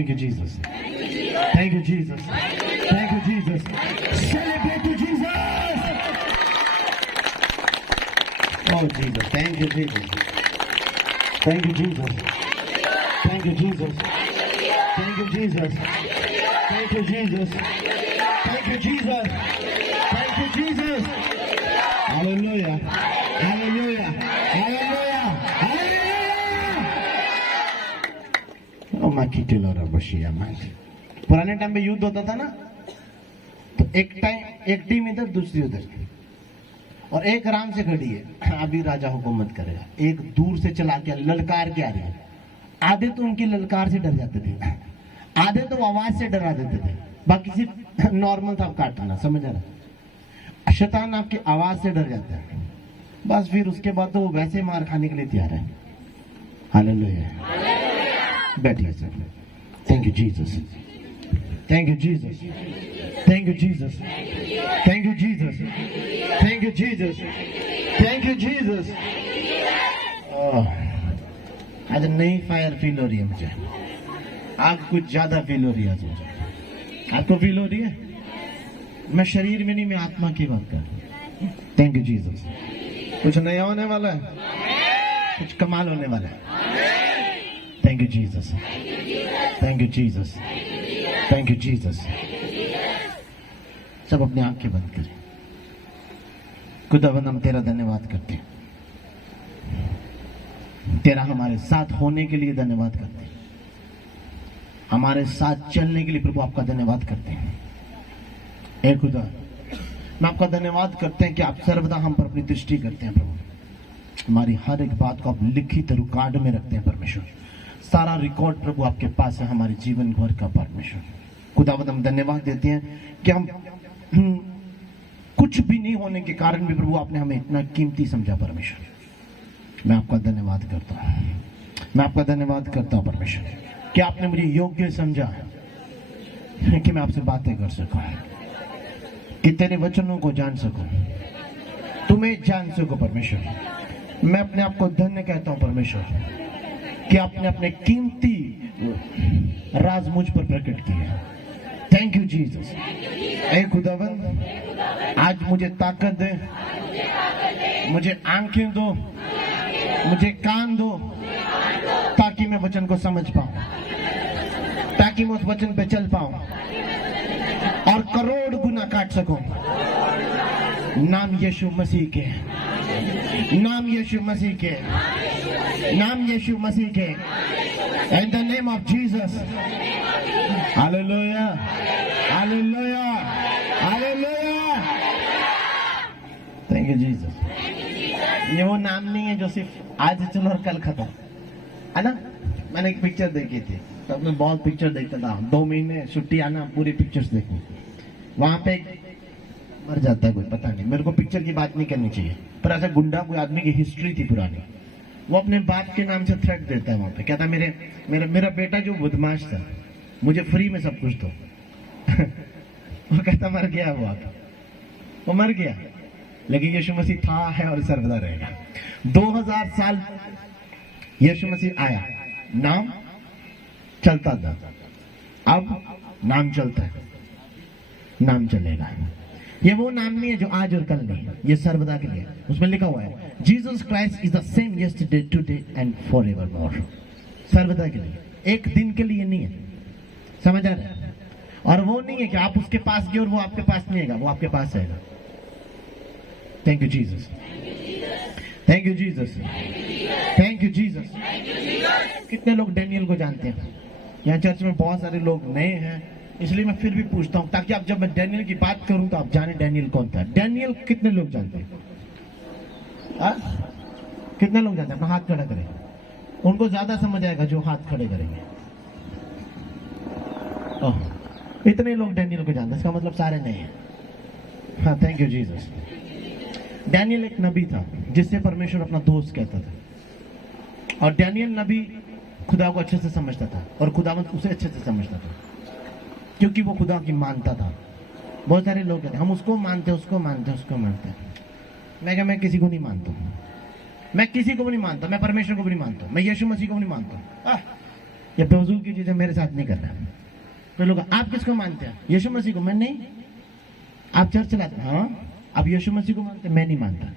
Thank you, Jesus. Thank you, Jesus. Thank you, Jesus. Celebrate to Jesus. Oh, Jesus. Thank you, Jesus. Thank you, Jesus. Thank you, Jesus. Thank you, Jesus. Thank you, Jesus. Thank you, Jesus. Thank you, Jesus. Hallelujah. Hallelujah. Hallelujah. Hallelujah. Oh, Makitila Bashia man. पुराने time में युद्ध होता था ना, तो एक team इधर दूसरी उधर, और एक आराम से खड़ी है, अभी राजा हुकूमत करेगा, एक दूर से चला के ललकार के आ रही है। आधे तो उनकी ललकार से डर जाते थे, आधे तो आवाज से डरा देते थे, बाकी सिर्फ नॉर्मल था काटना, समझ रहा। शैतान आपकी आवाज से डर जाता है, बस फिर उसके बाद तो वो वैसे मार खाने के लिए तैयार है। हालेलुया। बैठिए sir. Thank you Jesus. Thank you, Jesus. Thank you, Jesus. Thank you, Jesus. Thank you, Jesus. Thank you, Jesus. आज नई फायर फील हो रही है मुझे, आग कुछ ज्यादा फील हो रही है आज मुझे। आपको फील हो रही है? मैं शरीर में नहीं, मैं आत्मा की बात कर रहा हूँ। Thank you Jesus. कुछ नया होने वाला है, कुछ कमाल होने वाला है। Thank you Jesus. Thank you Jesus. Thank you Jesus. सब अपनी आंखें बंद करें। खुदावंद हम तेरा धन्यवाद करते हैं, तेरा हमारे साथ होने के लिए धन्यवाद करते हैं, हमारे साथ चलने के लिए प्रभु आपका धन्यवाद करते हैं। ए खुदा, मैं आपका धन्यवाद करते हैं कि आप सर्वदा हम पर अपनी दृष्टि करते हैं प्रभु। हमारी हर एक बात को आप लिखित रिकॉर्ड में रखते हैं परमेश्वर। सारा रिकॉर्ड प्रभु आपके पास है हमारे जीवन भर का परमेश्वर। खुदावंद हम धन्यवाद देते हैं कि हम कुछ भी नहीं होने के कारण भी प्रभु आपने हमें इतना कीमती समझा परमेश्वर। मैं आपका धन्यवाद करता हूँ, मैं आपका धन्यवाद करता हूँ परमेश्वर कि आपने मुझे योग्य समझा कि मैं आपसे बातें कर सकूं, कि तेरे वचनों को जान सकूं, तुम्हें जान सकूं परमेश्वर। मैं अपने आप को धन्य कहता हूँ परमेश्वर कि आपने अपने कीमती राज मुझ पर प्रकट किया। Thank you Jesus. ऐ खुदावंद, आज मुझे ताकत दे, मुझे आंखें दो, मुझे कान दो, ताकि मैं वचन को समझ पाऊं, ताकि मैं उस वचन पे चल पाऊं और करोड़ गुना काट सकूं। नाम यीशु मसीह के, नाम यीशु मसीह के, नाम यीशु मसीह के, in the name of Jesus. Hallelujah, hallelujah, hallelujah. Thank you Jesus. ये वो नाम नहीं है जो सिर्फ आज चलो और कल खत्म, है ना। मैंने एक पिक्चर देखी थी, तो मैं बहुत पिक्चर देखता था, 2 महीने छुट्टी आना पूरी पिक्चर्स देखनी। वहां पे मर जाता है कोई, पता नहीं, मेरे को पिक्चर की बात नहीं करनी चाहिए, पर ऐसा गुंडा कोई आदमी की हिस्ट्री थी पुरानी, वो अपने बाप के नाम से थ्रेट देता है वहां पे, कहता मेरा बेटा जो बदमाश था, मुझे फ्री में सब कुछ दो। वो कहता मर गया वो मर गया, लेकिन यीशु मसीह था, है और सर्वदा रहेगा। 2000 साल यीशु मसीह आया, नाम चलता था, अब नाम चलता है, नाम चलेगा। ये वो नाम नहीं है जो आज और कल नहीं, ये सर्वदा के लिए। उसमें लिखा हुआ है Jesus Christ is the same yesterday today and forevermore. सर्वदा के लिए, एक दिन के लिए नहीं है, समझ आ रहा है। और वो नहीं है कि आप उसके पास गए और वो आपके पास नहीं आएगा, वो आपके पास आएगा। Thank you Jesus, thank you Jesus, thank you Jesus. कितने लोग डैनियल को जानते हैं? यहाँ चर्च में बहुत सारे लोग नए हैं, इसलिए मैं फिर भी पूछता हूँ, ताकि आप जब मैं डैनियल की बात करूं तो आप जाने डैनियल कौन था। डैनियल कितने लोग जानते हैं? कितने लोग जानते हैं? अपना हाथ खड़ा करें, उनको ज्यादा समझ आएगा जो हाथ खड़े करेंगे। इतने लोग डैनियल को जानते हैं, इसका मतलब सारे नहीं है। हाँ, थैंक यू जीसस। डैनियल एक नबी था जिससे परमेश्वर अपना दोस्त कहता था, और डैनियल नबी खुदा को अच्छे से समझता था और खुदावंत उसे अच्छे से समझता था, क्योंकि वो खुदा की मानता था। बहुत सारे लोग कहते हैं हम उसको मानते हैं, उसको मानते हैं, उसको मानते हैं। मैं क्या, मैं किसी को नहीं मानता हूँ, मैं किसी को भी नहीं मानता, मैं परमेश्वर को भी नहीं मानता, मैं यीशु मसीह को भी नहीं मानता। ये बेवजूल की चीजें मेरे साथ नहीं करना। तो लोग आप किसको मानते हैं? यीशु मसीह को। मैं नहीं। आप चर्च चलाते हैं? हाँ। अब यीशु मसीह को मानते? मैं नहीं मानता।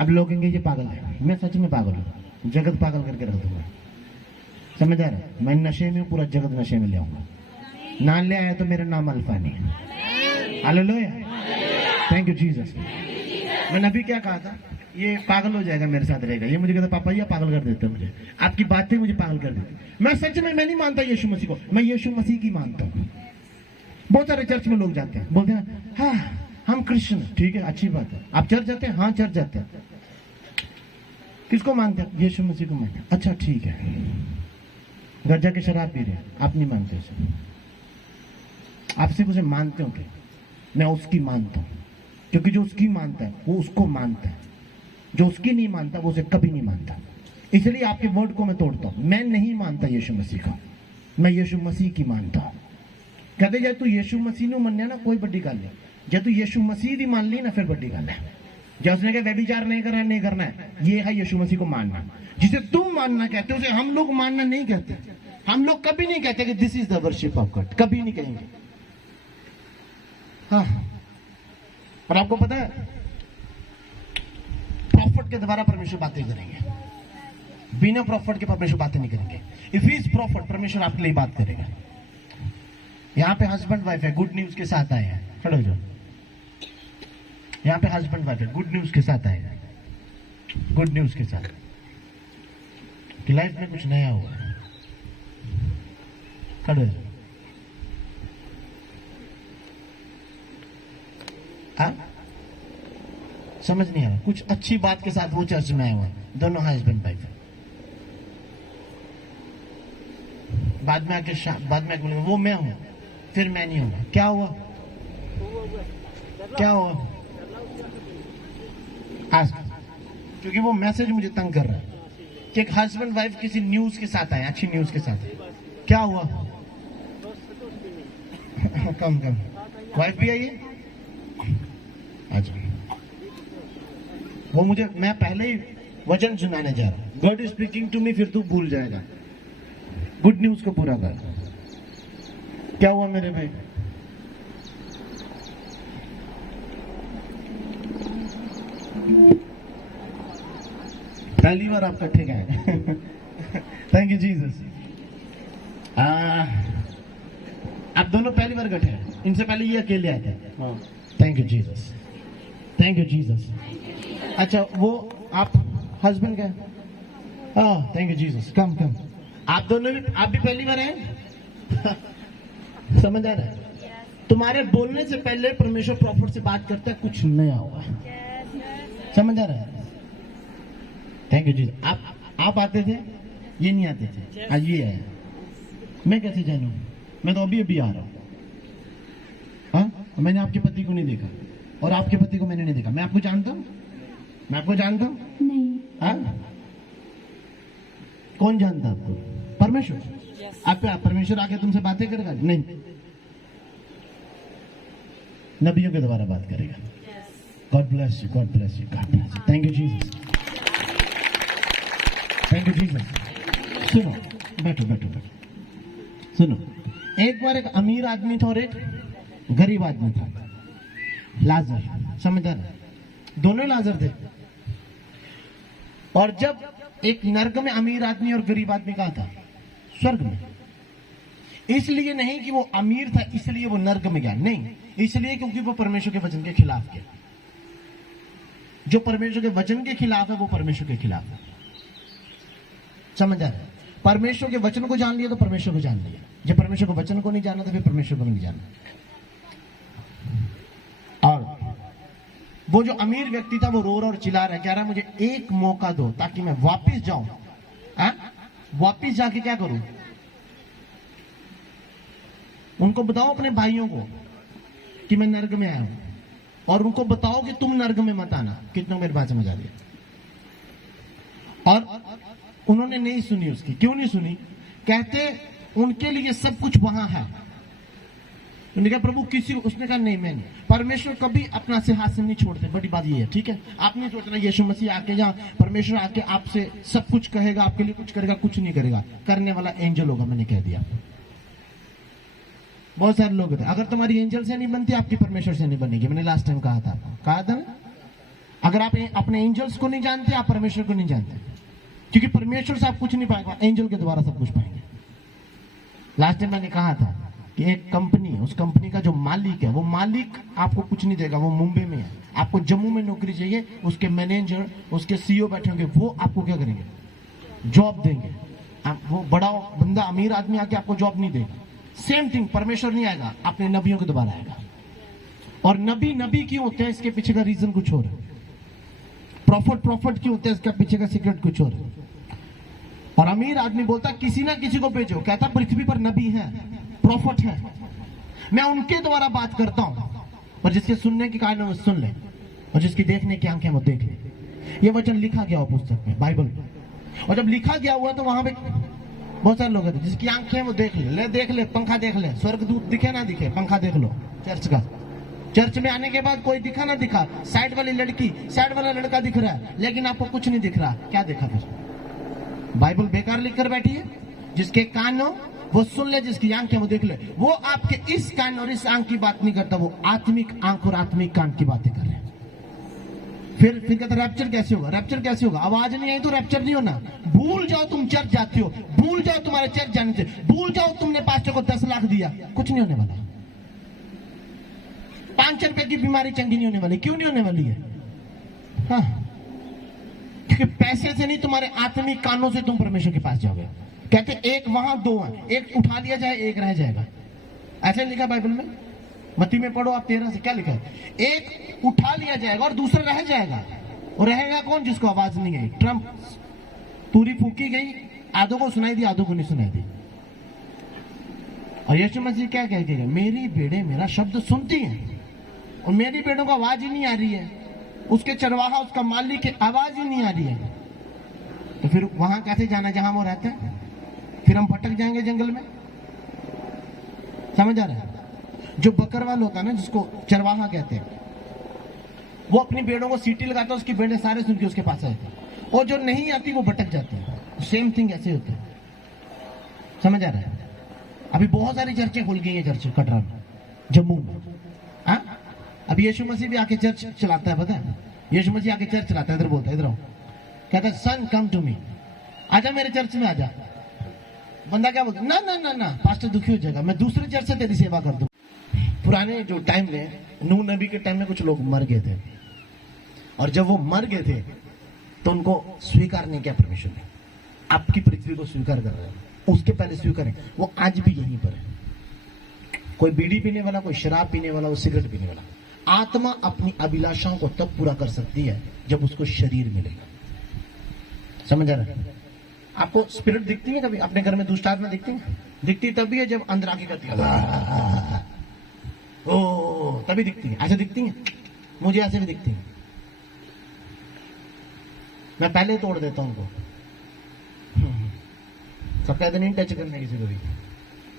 अब लोग कहेंगे ये पागल है। मैं सच में पागल हूँ, जगत पागल करके रख दूंगा। समझ आ रहा है? मैं नशे में हूँ, पूरा जगत नशे में ले आऊंगा। ना ले आया तो मेरा नाम अल्फा नहीं है। Hallelujah, thank you Jesus. मैंने अभी क्या कहा था? ये पागल हो जाएगा, मेरे साथ रहेगा। ये मुझे कहता पापा ये पागल कर देते मुझे, आपकी बातें मुझे पागल कर देती। मैं सच में मैं नहीं मानता यीशु मसीह को, मैं यीशु मसीह की मानता हूँ। बहुत सारे चर्च में लोग जाते हैं, बोलते हैं हाँ हम क्रिश्चियन। ठीक है, अच्छी बात है। आप चर्च जाते हैं? हाँ चर्च जाते हैं। किसको मानते हैं? यीशु मसीह को मानते हैं। अच्छा ठीक है। घर जाके शराब पी रहे हैं, आप नहीं मानते उसे। आप सिर्फ उसे मानते हो कि मैं उसकी मानता हूं, क्योंकि जो उसकी मानता है वो उसको मानता है, जो उसकी नहीं मानता वो उसे कभी नहीं मानता। इसलिए आपके वर्ड को मैं तोड़ता हूं। मैं नहीं मानता यीशु मसीह का, मैं यीशु मसीह की मानता हूं। कहते जब तू यीशु मसीह ने मानना ना, कोई बड़ी गल नहीं। जब तू यीशु मसीह की मान ली ना, फिर बड़ी गल है। जब उसने कहा व्यभिचार नहीं करना, नहीं करना है, ये है यीशु मसीह को मानना। जिसे तुम मानना कहते हो उसे हम लोग मानना नहीं कहते। हम लोग कभी नहीं कहते कि this is the worship of God, कभी नहीं कहेंगे। हाँ, पर आपको पता है प्रॉफिट के द्वारा परमेश्वर बातें करेंगे, बिना प्रॉफिट के परमेश्वर बातें नहीं करेंगे। इफ ही इज प्रॉफिट, परमेश्वर आपके लिए बात करेगा। यहाँ पे हस्बैंड वाइफ है, गुड न्यूज के साथ आए हैं। खड़े हो जाओ। यहाँ पे हस्बैंड वाइफ है, गुड न्यूज के साथ आए हैं। गुड न्यूज के साथ कि लाइफ में कुछ नया हुआ है। खड़े हो जाओ। हाँ, समझ नहीं आ रहा? कुछ अच्छी बात के साथ वो चर्च में आए हुए हैं, दोनों हस्बैंड वाइफ। बाद में आके बोलेंगे वो मैं हूं, फिर मैं नहीं हूं। क्या हुआ? क्या हुआ? आज क्योंकि वो मैसेज मुझे तंग कर रहा है कि एक हस्बैंड वाइफ किसी न्यूज के साथ आए, अच्छी न्यूज के साथ। क्या हुआ? कम वाइफ भी आई है। अच्छा, वो मुझे, मैं पहले ही वचन सुनाने जा रहा हूं। God is speaking to me, फिर तू भूल जाएगा। गुड न्यूज को पूरा कर। क्या हुआ मेरे भाई? पहली बार आप इकट्ठे गए। Thank you Jesus. आप दोनों पहली बार इकट्ठे हैं। इनसे पहले ये अकेले आए थे। Thank you Jesus, thank you Jesus. अच्छा, वो आप हस्बैंड का? हाँ, थैंक यू जीसस। कम आप दोनों भी, आप भी पहली बार आए। समझ आ रहा है? तुम्हारे बोलने से पहले परमेश्वर प्रॉफिट से बात करता है, कुछ नया हुआ। समझ आ रहा है? Thank you Jesus. आप आते थे? ये नहीं आते थे, आज ये आए। मैं कैसे जानूं? मैं तो अभी आ रहा हूं। हाँ, मैंने आपके पति को नहीं देखा और आपके पति को मैंने नहीं देखा। मैं आपको जानता हूं? मैं आपको जानता हूं? नहीं। हाँ? कौन जानता आपको? परमेश्वर। आप परमेश्वर आके तुमसे बातें करेगा? नहीं, नबियों के द्वारा बात करेगा। God bless you, God bless you, God bless you. Thank you Jesus, thank you Jesus. सुनो, बैठो। सुनो, एक बार एक अमीर आदमी था और एक गरीब आदमी था, लाजर। समझ आ रहा? दोनों लाजर थे। और जब एक नरक में अमीर आदमी और गरीब आदमी कहा था? स्वर्ग में। इसलिए नहीं कि वो अमीर था इसलिए वो नरक में गया, नहीं, इसलिए क्योंकि वो परमेश्वर के वचन के खिलाफ गया। जो परमेश्वर के वचन के खिलाफ है वो परमेश्वर के खिलाफ है। समझ आ रहा है? परमेश्वर के वचन को जान लिया तो परमेश्वर को जान लिया। जब परमेश्वर के वचन को नहीं जाना तो फिर परमेश्वर को नहीं जाना। और वो जो अमीर व्यक्ति था वो रो रहा और चिल्ला रहा है, कह रहा है मुझे एक मौका दो ताकि मैं वापिस जाऊं। वापिस जाके क्या करूं? उनको बताओ अपने भाइयों को कि मैं नर्क में आया हूं, और उनको बताओ कि तुम नर्क में मत आना। कितना मेरे बात समझ आ रही है? और उन्होंने नहीं सुनी उसकी। क्यों नहीं सुनी? कहते उनके लिए सब कुछ वहां है, उन्होंने कहा प्रभु किसी को, उसने कहा नहीं मैं नहीं, परमेश्वर कभी अपना सिंहासन नहीं छोड़ते। बड़ी बात ये है, ठीक है। आप नहीं सोचना यीशु मसीह आके जहाँ परमेश्वर आके आपसे सब कुछ कहेगा, आपके लिए कुछ करेगा, कुछ नहीं करेगा। करने वाला एंजल होगा, मैंने कह दिया। बहुत सारे लोग थे, अगर तुम्हारी एंजल से नहीं बनती आपकी परमेश्वर से नहीं बनेगी। मैंने लास्ट टाइम कहा था आपको, कहा था ना, अगर आप अपने एंजल्स को नहीं जानते आप परमेश्वर को नहीं जानते, क्योंकि परमेश्वर से आप कुछ नहीं पाएगा, एंजल के द्वारा सब कुछ पाएंगे। लास्ट टाइम मैंने कहा था कि एक कंपनी है, उस कंपनी का जो मालिक है, वो मालिक आपको कुछ नहीं देगा, वो मुंबई में है। आपको जम्मू में नौकरी चाहिए, उसके मैनेजर, उसके सीईओ बैठे होंगे, वो आपको क्या करेंगे, जॉब देंगे। वो बड़ा बंदा अमीर आदमी आके आपको जॉब नहीं देगा। सेम थिंग, परमेश्वर नहीं आएगा, अपने नबियों के द्वारा आएगा। और नबी नबी क्यों होते हैं, इसके पीछे का रीजन कुछ और है। प्रॉफिट क्यों होते हैं, इसके पीछे का सीक्रेट कुछ और है। और अमीर आदमी बोलता किसी ना किसी को भेजो, कहता पृथ्वी पर नबी है, प्रॉफिट है, मैं उनके द्वारा बात करता हूं। और जिसके सुनने की कान है वो सुन ले, और जिसकी देखने की आंखें वो देख ले। ये वचन लिखा गया हुआ पुस्तक में, बाइबल में। और जब लिखा गया हुआ तो वहां पे बहुत सारे लोग हैं, जिसकी आंखें वो देख ले, देख ले, पंखा देख ले, स्वर्गदूत दिखे ना दिखे, पंखा देख लो चर्च का। चर्च में आने के बाद कोई दिखा ना दिखा, साइड वाली लड़की, साइड वाला लड़का दिख रहा है, लेकिन आपको कुछ नहीं दिख रहा, क्या देखा फिर? बाइबल बेकार लिख कर बैठी है। जिसके कान हो वो सुन ले, जिसकी आंखें वो देख ले। वो आपके इस कान और इस आंख की बात नहीं करता, वो आत्मिक आंख और आत्मिक कान की बातें कर रहे हैं। फिर कहते रैप्चर कैसे होगा? रैप्चर कैसे होगा? आवाज नहीं आई तो रैप्चर नहीं होना। भूल जाओ तुम चर्च जाते हो, भूल जाओ तुम्हारे चर्च जाने से, भूल जाओ तुमने पास्टर को 10 लाख दिया, कुछ नहीं होने वाला। 5 रुपए की बीमारी चंगी नहीं होने वाली। क्यों नहीं होने वाली है? हाँ, क्योंकि पैसे से नहीं, तुम्हारे आत्मिक कानों से तुम परमेश्वर के पास जाओगे। कहते एक वहां दो हैं, एक उठा लिया जाए एक रह जाएगा, ऐसे लिखा बाइबल में। मत्ती में पढ़ो आप 13 से, क्या लिखा है? एक उठा लिया जाएगा और दूसरा रह जाएगा। और रहेगा कौन? जिसको आवाज नहीं आई। ट्रम्प पूरी फूकी गई, आधों को सुनाई दी, आधों को नहीं सुनाई दी। और यीशु मसीह क्या कह के गए? मेरी भेड़ें मेरा शब्द सुनती हैं, और मेरी भेड़ों को आवाज ही नहीं आ रही है। उसके चरवाहा, उसका मालिक की आवाज ही नहीं आ रही है। तो फिर वहां कैसे जाना जहां वो रहते हैं? फिर हम भटक जाएंगे जंगल में। समझ आ रहा है? जो बकरवाल होता है ना, जिसको चरवाहा कहते हैं, वो अपनी भेड़ों को सीटी लगाता है, उसकी भेड़ें सारे सुन के उसके पास आती है, और जो नहीं आती वो भटक जाती है। सेम थिंग ऐसे होता है। समझ आ रहा है? अभी बहुत सारी चर्चें खुल गई है, चर्च कटरा में, जम्मू में। हाँ, अभी यीशु मसीह भी आके चर्च चलाता है, पता है? यीशु मसीह आके चर्च चलाता है, इधर बोलता है, इधर आओ, कहता है सन कम टू मी, आजा मेरे चर्च में आजा। बंदा क्या बोलता है? ना ना ना ना, पास्टर दुखी हो जाएगा, मैं दूसरे चर्च से तेरी सेवा कर दूं। पुराने जो टाइम में, नूह नबी के टाइम में कुछ लोग मर गए थे, और जब वो मर गए थे तो उनको स्वीकार नहीं किया परमेश्वर ने। आपकी पृथ्वी को स्वीकार कर रहे हैं, उसके पहले स्वीकार। वो आज भी यहीं पर है। कोई बीड़ी पीने वाला, कोई शराब पीने वाला, वो सिगरेट पीने वाला। आत्मा अपनी अभिलाषाओं को तब पूरा कर सकती है जब उसको शरीर मिलेगा। समझ आ रहा है? आपको स्पिरिट दिखती है कभी? अपने घर में दुष्ट आत्मा दिखती है? दिखती तभी है जब अंदर आके करती है, ओ तभी दिखती है। ऐसे दिखती है? मुझे ऐसे भी दिखती है। मैं पहले तोड़ देता हूं उनको। सब कहते नहीं टच करने किसी को भी।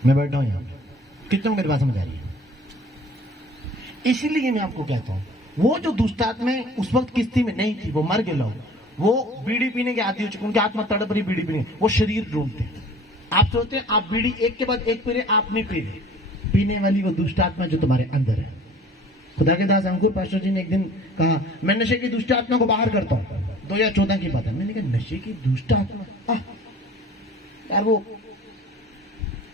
मैं बैठा हूं यहां, कितना मेरी बात समझ आ रही है? इसीलिए मैं आपको कहता हूं, वो जो दुष्ट आत्माएं उस वक्त किस्ती में नहीं थी, वो मर गए लोग, वो बीड़ी पीने के आदी हो चुके, उनकी आत्मा तड़प रही बीड़ी पीने, वो शरीर ढूंढते। आप सोचते हैं आप बीड़ी एक के बाद एक पी रहे, आप नहीं पी रहे। पीने वाली वो दुष्ट आत्मा जो तुम्हारे अंदर है। खुदा के दास अंकुर पास्टर जी ने एक दिन कहा, मैं नशे की दुष्ट आत्मा को बाहर करता हूं। 2014 की बात है। मैंने कहा नशे की दुष्ट आत्मा, यार वो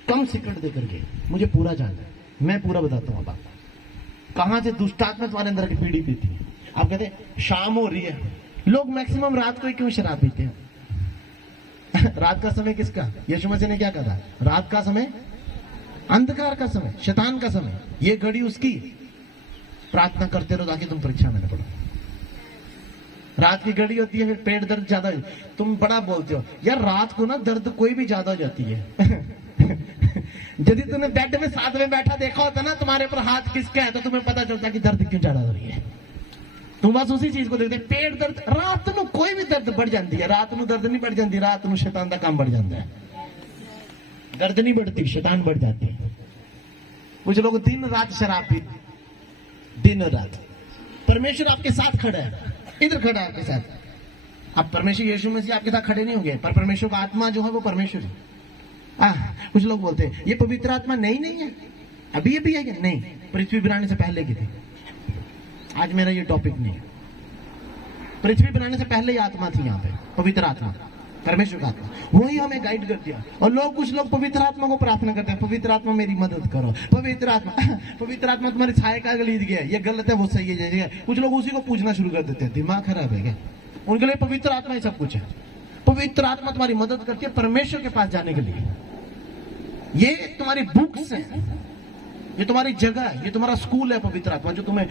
कम सीक्रेट देकर के मुझे पूरा जानना है, मैं पूरा बताता हूँ। अब कहां से दुष्ट आत्मा तुम्हारे अंदर की पीड़ी पीती है? आप कहते हैं शाम हो रही है, लोग मैक्सिमम रात को ही क्यों शराब पीते हैं? रात का समय किसका? यीशु मसीह ने क्या कहा? रात का समय अंधकार का समय, शैतान का समय। ये घड़ी उसकी। प्रार्थना करते रहो ताकि तुम परीक्षा में न पड़ो। रात की घड़ी होती है, फिर पेट दर्द ज्यादा। तुम बड़ा बोलते हो यार, रात को ना दर्द कोई भी ज्यादा हो जाती है। यदि तुमने बेड में साथ में बैठा देखा होता ना, तुम्हारे ऊपर हाथ किसका है, तो तुम्हें पता चलता कि दर्द क्यों ज्यादा हो रही है। तुम बस उसी चीज को देखते। पेट दर्द रात को कोई भी दर्द बढ़ जाती है, रात को दर्द नहीं बढ़ जाती, रात को शैतान का काम बढ़ जाता है। दर्द नहीं बढ़ती, शैतान बढ़ जाती है। कुछ लोग दिन रात शराब पीते, दिन रात। परमेश्वर आपके साथ खड़ा है, इधर खड़ा है आपके साथ। अब परमेश्वर यीशु मसीह आपके साथ खड़े नहीं होंगे, पर परमेश्वर का आत्मा जो है वो परमेश्वर है। कुछ लोग बोलते हैं ये पवित्र आत्मा नहीं है, अभी अभी है क्या? नहीं, पृथ्वी बनाने से पहले की थी। आज मेरा ये टॉपिक नहीं है। पृथ्वी बनाने से पहले ही आत्मा थी यहाँ पे, पवित्र आत्मा, परमेश्वर का आत्मा, वही हमें गाइड करती है। और कुछ लोग पवित्र आत्मा को प्रार्थना करते हैं, पवित्र आत्मा मेरी मदद करो, पवित्र आत्मा तुम्हारे छाए का गलीद गया, ये गलत है वो सही है। कुछ लोग उसी को पूछना शुरू कर देते हैं, दिमाग खराब है क्या? उनके लिए पवित्र आत्मा ही सब कुछ है। पवित्र आत्मा तुम्हारी मदद करती है परमेश्वर के पास जाने के लिए। ये तुम्हारी बुक्स है, ये तुम्हारी जगह है, ये तुम्हारा स्कूल है पवित्र आत्मा, जो तुम्हें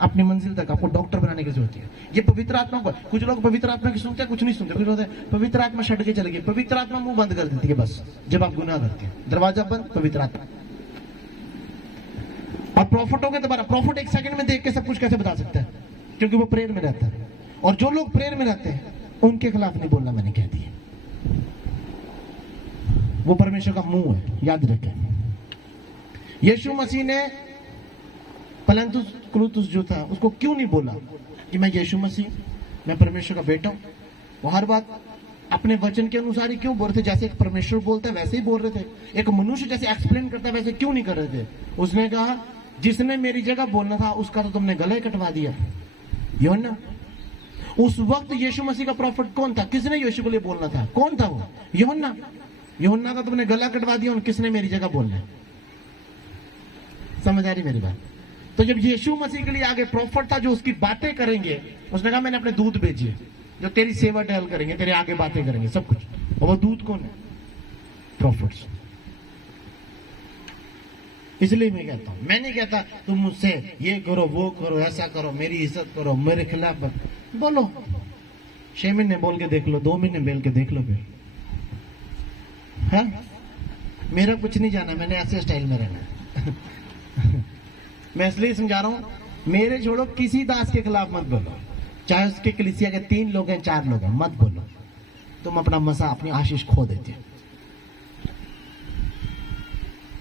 अपनी मंजिल तक, आपको डॉक्टर बनाने की जरूरत है। ये पवित्र आत्मा को, कुछ लोग पवित्र आत्मा की सुनते हैं, कुछ नहीं सुनते। कुछ लोग पवित्र आत्मा छट के चले गए, पवित्र आत्मा मुंह बंद कर देती है बस जब आप गुनाह करते हैं, दरवाजा बंद, पवित्र आत्मा। और प्रॉफिटों के दोबारा, प्रॉफिट एक सेकंड में देख के सब कुछ कैसे बता सकता है, क्योंकि वो प्रेयर में रहता है। और जो लोग प्रेयर में रहते हैं उनके खिलाफ नहीं बोलना, मैंने कह दिया। वो परमेश्वर का मुंह है, याद रखें। यीशु मसीह ने पलंतुस क्लूतुस जो था उसको क्यों नहीं बोला कि मैं यीशु मसीह, मैं परमेश्वर का बेटा हूं? वो हर बात अपने वचन के अनुसार ही क्यों बोल रहे थे? जैसे एक परमेश्वर बोलता है वैसे ही बोल रहे थे। एक मनुष्य जैसे एक्सप्लेन करता है वैसे क्यों नहीं कर रहे थे? उसने कहा जिसने मेरी जगह बोलना था उसका तो तुमने गला ही कटवा दिया। यूहन्ना, उस वक्त यीशु मसीह का प्रॉफिट कौन था? किसने यीशु के लिए बोलना था? कौन था वो? यूहन्ना। यूहन्ना का तुमने गला कटवा दिया, किसने मेरी जगह बोलना है? समझ आ रही मेरी बात? तो जब यीशु मसीह के लिए आगे प्रॉफिट था जो उसकी बातें करेंगे, उसने कहा मैंने अपने दूत भेजे जो तेरी सेवा टहल करेंगे, तेरे आगे बातें करेंगे, सब कुछ। और वो दूत कौन है? प्रॉफिट्स। इसलिए मैं कहता हूं, मैं नहीं कहता तुम मुझसे ये करो वो करो, ऐसा करो, मेरी इज्जत करो, मेरे खिलाफ बोलो। 6 महीने बोल के देख लो, 2 महीने बोल के देख लो फिर। हाँ, मेरा कुछ नहीं जाना, मैंने ऐसे स्टाइल में रहना। मैं इसलिए समझा रहा हूं, मेरे छोड़ो, किसी दास के खिलाफ मत बोलो, चाहे उसके कलीसिया के 3 लोग हैं 4 लोग हैं, मत बोलो। तुम अपना मसा, अपनी आशीष खो देते हो।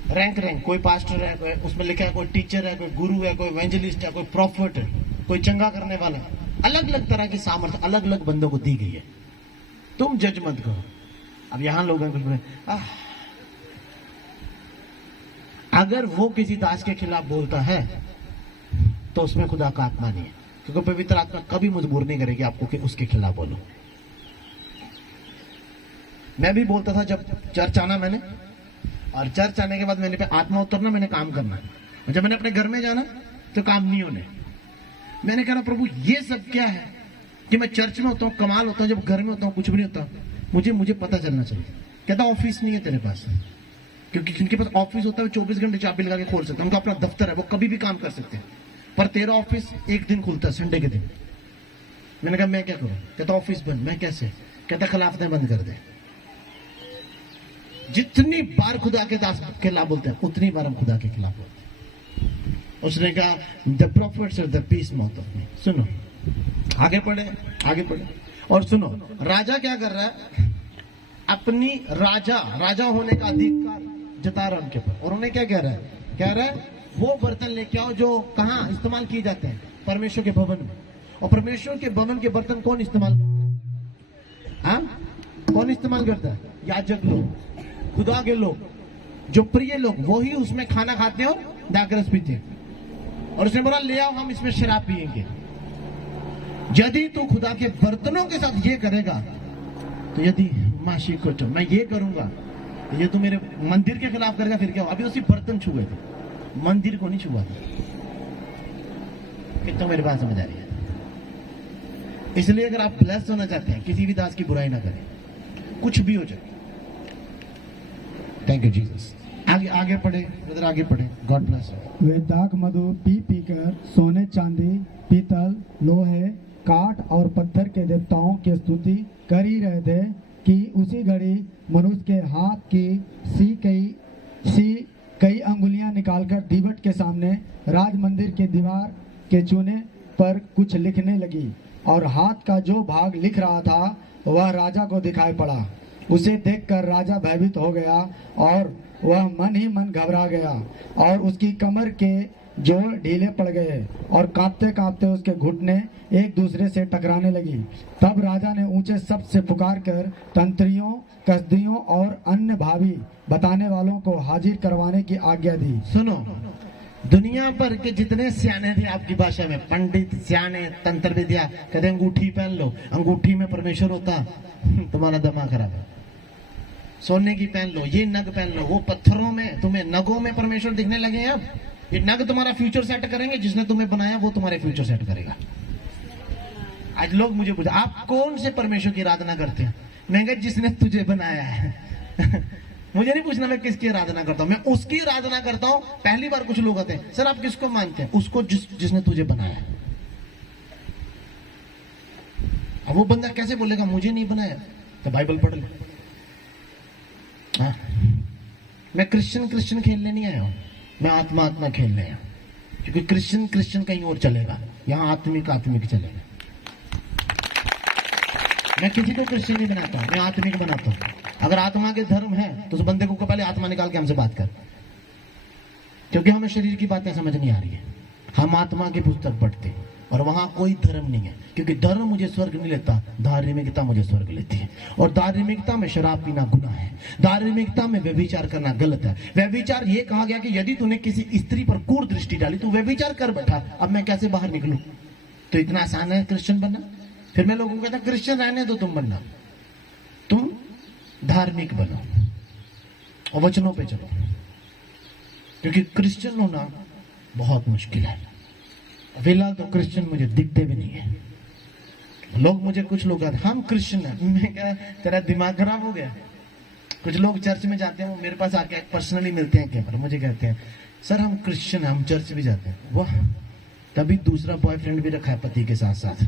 रैंक कोई पास्टर है, कोई उसमें लिखा है, कोई टीचर है, कोई गुरु है, कोई एवेंजलिस्ट है, कोई प्रॉफिट है, कोई चंगा करने वाला है। अलग अलग तरह की सामर्थ्य अलग अलग बंदों को दी गई है। तुम जज मत करो। अब यहां लोग हैं कुछ बोले, अगर वो किसी दास के खिलाफ बोलता है तो उसमें खुदा का आत्मा नहीं है, क्योंकि पवित्र आत्मा कभी मजबूर नहीं करेगी आपको कि उसके खिलाफ बोलो। मैं भी बोलता था जब चर्च आना मैंने, और चर्च आने के बाद मैंने पे आत्मा उतरना, मैंने काम करना। और जब मैंने अपने घर में जाना तो काम नहीं होने। मैंने कहा प्रभु ये सब क्या है कि मैं चर्च में होता हूँ, कमाल होता हूँ, जब घर में होता हूँ कुछ भी नहीं होता। मुझे पता चलना चाहिए। कहता ऑफिस नहीं है तेरे पास, क्योंकि जिनके पास ऑफिस होता है वो 24 घंटे चाबी लगा के खोल सकते हैं, उनका अपना दफ्तर है, वो कभी भी काम कर सकते हैं। पर तेरा ऑफिस एक दिन खुलता है, संडे के दिन। मैंने कहा मैं क्या करूं? कहता ऑफिस बंद। मैं कैसे? कहता खिलाफतें बंद कर दे। जितनी बार खुदा के दास के खिलाफ बोलते हैं उतनी बार हम खुदा के खिलाफ बोलते हैं। उसने कहा the prophets are the piece mouth of me. सुनो, आगे पढ़े और सुनो, राजा क्या कर रहा है? अपनी राजा होने का अधिकार जता रहा है उनके ऊपर। और उन्हें क्या कह रहा है वो बर्तन लेके आओ जो कहां इस्तेमाल किए जाते हैं? परमेश्वर के भवन में। और परमेश्वर के भवन के बर्तन कौन इस्तेमाल कौन इस्तेमाल करता है? याजक लोग, खुदा के लोग, जो प्रिय लोग, वही उसमें खाना खाते हो, दाखरस पीते हैं। और उसने बोला ले आओ हम इसमें शराब पिएंगे। यदि तू खुदा के बर्तनों के साथ ये करेगा तो यदि माशी को तो मैं ये करूंगा, ये तो मेरे मंदिर के खिलाफ करेगा, फिर क्या? अभी उसी बर्तन छुए थे, मंदिर को नहीं छुआ था। कितना मेरी बात समझ आ रही है? इसलिए अगर आप ब्लेस्ड होना चाहते हैं, किसी भी दास की बुराई ना करें, कुछ भी हो जाए। Thank you Jesus. आगे पढ़े ब्रदर, आगे पढ़े। God bless. वे दाख मधु पी कर सोने चांदी पीतल लोहे काठ और पत्थर के देवताओं की स्तुति कर ही रहे थे कि उसी घड़ी मनुष्य के हाथ की कई अंगुलियां निकालकर दीवट के सामने राज मंदिर के दीवार के चूने पर कुछ लिखने लगी। और हाथ का जो भाग लिख रहा था वह राजा को दिखाई पड़ा। उसे देखकर राजा भयभीत हो गया और वह मन ही मन घबरा गया और उसकी कमर के जोड़ ढीले पड़ गए और कांपते कांपते उसके घुटने एक दूसरे से टकराने लगी। तब राजा ने ऊंचे शब्द से पुकार कर तंत्रियों, कसदियों और अन्य भावी बताने वालों को हाजिर करवाने की आज्ञा दी। सुनो, दुनिया भर के जितने सियाने थे आपकी भाषा में, पंडित, सियाने, तंत्र विद्या, कहते अंगूठी पहन लो, अंगूठी में परमेश्वर होता, तुम्हारा दिमाग खराब है। सोने की पहन लो, ये नग पहन लो, वो पत्थरों में, तुम्हें नगों में परमेश्वर दिखने लगे हैं। अब ये नग तुम्हारा फ्यूचर सेट करेंगे, जिसने तुम्हें बनाया वो तुम्हारे फ्यूचर सेट करेगा। आज लोग मुझे पूछे, आप कौन से परमेश्वर की आराधना करते हैं? मैं कहा, जिसने तुझे बनाया है। मुझे नहीं पूछना मैं किसकी आराधना करता हूं, मैं उसकी आराधना करता हूं। पहली बार कुछ लोग आते हैं, सर आप किसको मानते हैं? उसको जिसने तुझे बनाया। अब वो बंदा कैसे बोलेगा मुझे नहीं बनाया? तो बाइबल पढ़ ले। हाँ, मैं क्रिश्चियन खेलने नहीं आया हूं, मैं आत्मा खेलने आया हूं। क्योंकि क्रिश्चियन कहीं और चलेगा, यहां आत्मिक चलेगा। मैं किसी को क्रिश्चियन नहीं बनाता, मैं आत्मिक बनाता हूं। अगर आत्मा के धर्म है तो उस बंदे को पहले आत्मा निकाल के हमसे बात कर, क्योंकि हमें शरीर की बातें समझ नहीं आ रही है। हम आत्मा की पुस्तक पढ़ते हैं और वहां कोई धर्म नहीं है, क्योंकि धर्म मुझे स्वर्ग नहीं लेता, धार्मिकता मुझे स्वर्ग लेती है। और धार्मिकता में शराब पीना गुनाह है, धार्मिकता में व्यभिचार करना गलत है। व्यभिचार ये कहा गया कि यदि तूने किसी स्त्री पर क्रूर दृष्टि डाली तो व्यभिचार कर बैठा। अब मैं कैसे बाहर निकलूं? तो इतना आसान है क्रिश्चियन बनना? फिर मैं लोगों को कहता क्रिश्चियन रहने दो, तुम बनना, तुम धार्मिक बनो और वचनों पे चलो, क्योंकि क्रिश्चियन होना बहुत मुश्किल है। फिलहाल तो क्रिश्चियन मुझे दिखते भी नहीं है। लोग मुझे, कुछ लोग कहते हम क्रिश्चियन हैं। मैं क्या, तेरा दिमाग खराब हो गया? कुछ लोग चर्च में जाते हैं, वो मेरे पास आके पर्सनली मिलते हैं कैमरा, मुझे कहते हैं सर हम क्रिश्चियन हैं, हम चर्च भी जाते हैं। वाह, तभी दूसरा बॉयफ्रेंड भी रखा है पति के साथ साथ।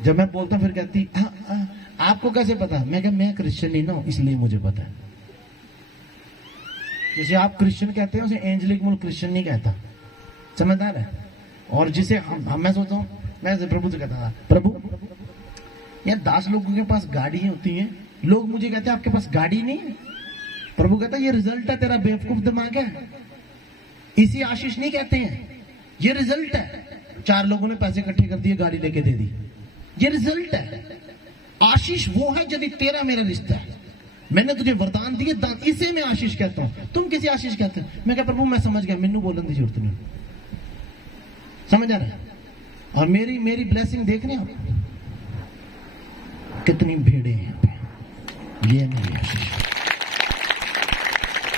जब मैं बोलता हूं फिर कहती आपको कैसे पता? मैं क्या, मैं क्रिश्चियन ही ना हूं इसलिए मुझे पता है। जिसे आप क्रिश्चियन कहते हैं उसे एंजेलिक मूल क्रिश्चियन नहीं कहता, समझदार है। और जिसे मैं सोचता हूँ, मैं प्रभु से कहता था, प्रभु यार 10 लोगों के पास गाड़ी होती है, लोग मुझे कहते हैं आपके पास गाड़ी नहीं है। प्रभु कहता है ये रिजल्ट है, तेरा बेवकूफ दिमाग है, इसी आशीष नहीं कहते हैं, ये रिजल्ट है। 4 लोगों ने पैसे इकट्ठे कर दिए, गाड़ी लेके दे दी, ये रिजल्ट है। आशीष वो है यदि तेरा मेरा रिश्ता है, मैंने तुझे वरदान दिए, इसे मैं आशीष कहता हूं। तुम किसी आशीष कहते हो? मैं क्या प्रभु मैं समझ गया, मैनू बोलने की जरूरत नहीं, समझ आ रहा है? और मेरी ब्लेसिंग देख रहे हैं आप, कितनी भीड़े हैं यहाँ पे, ये मेरी आशीष।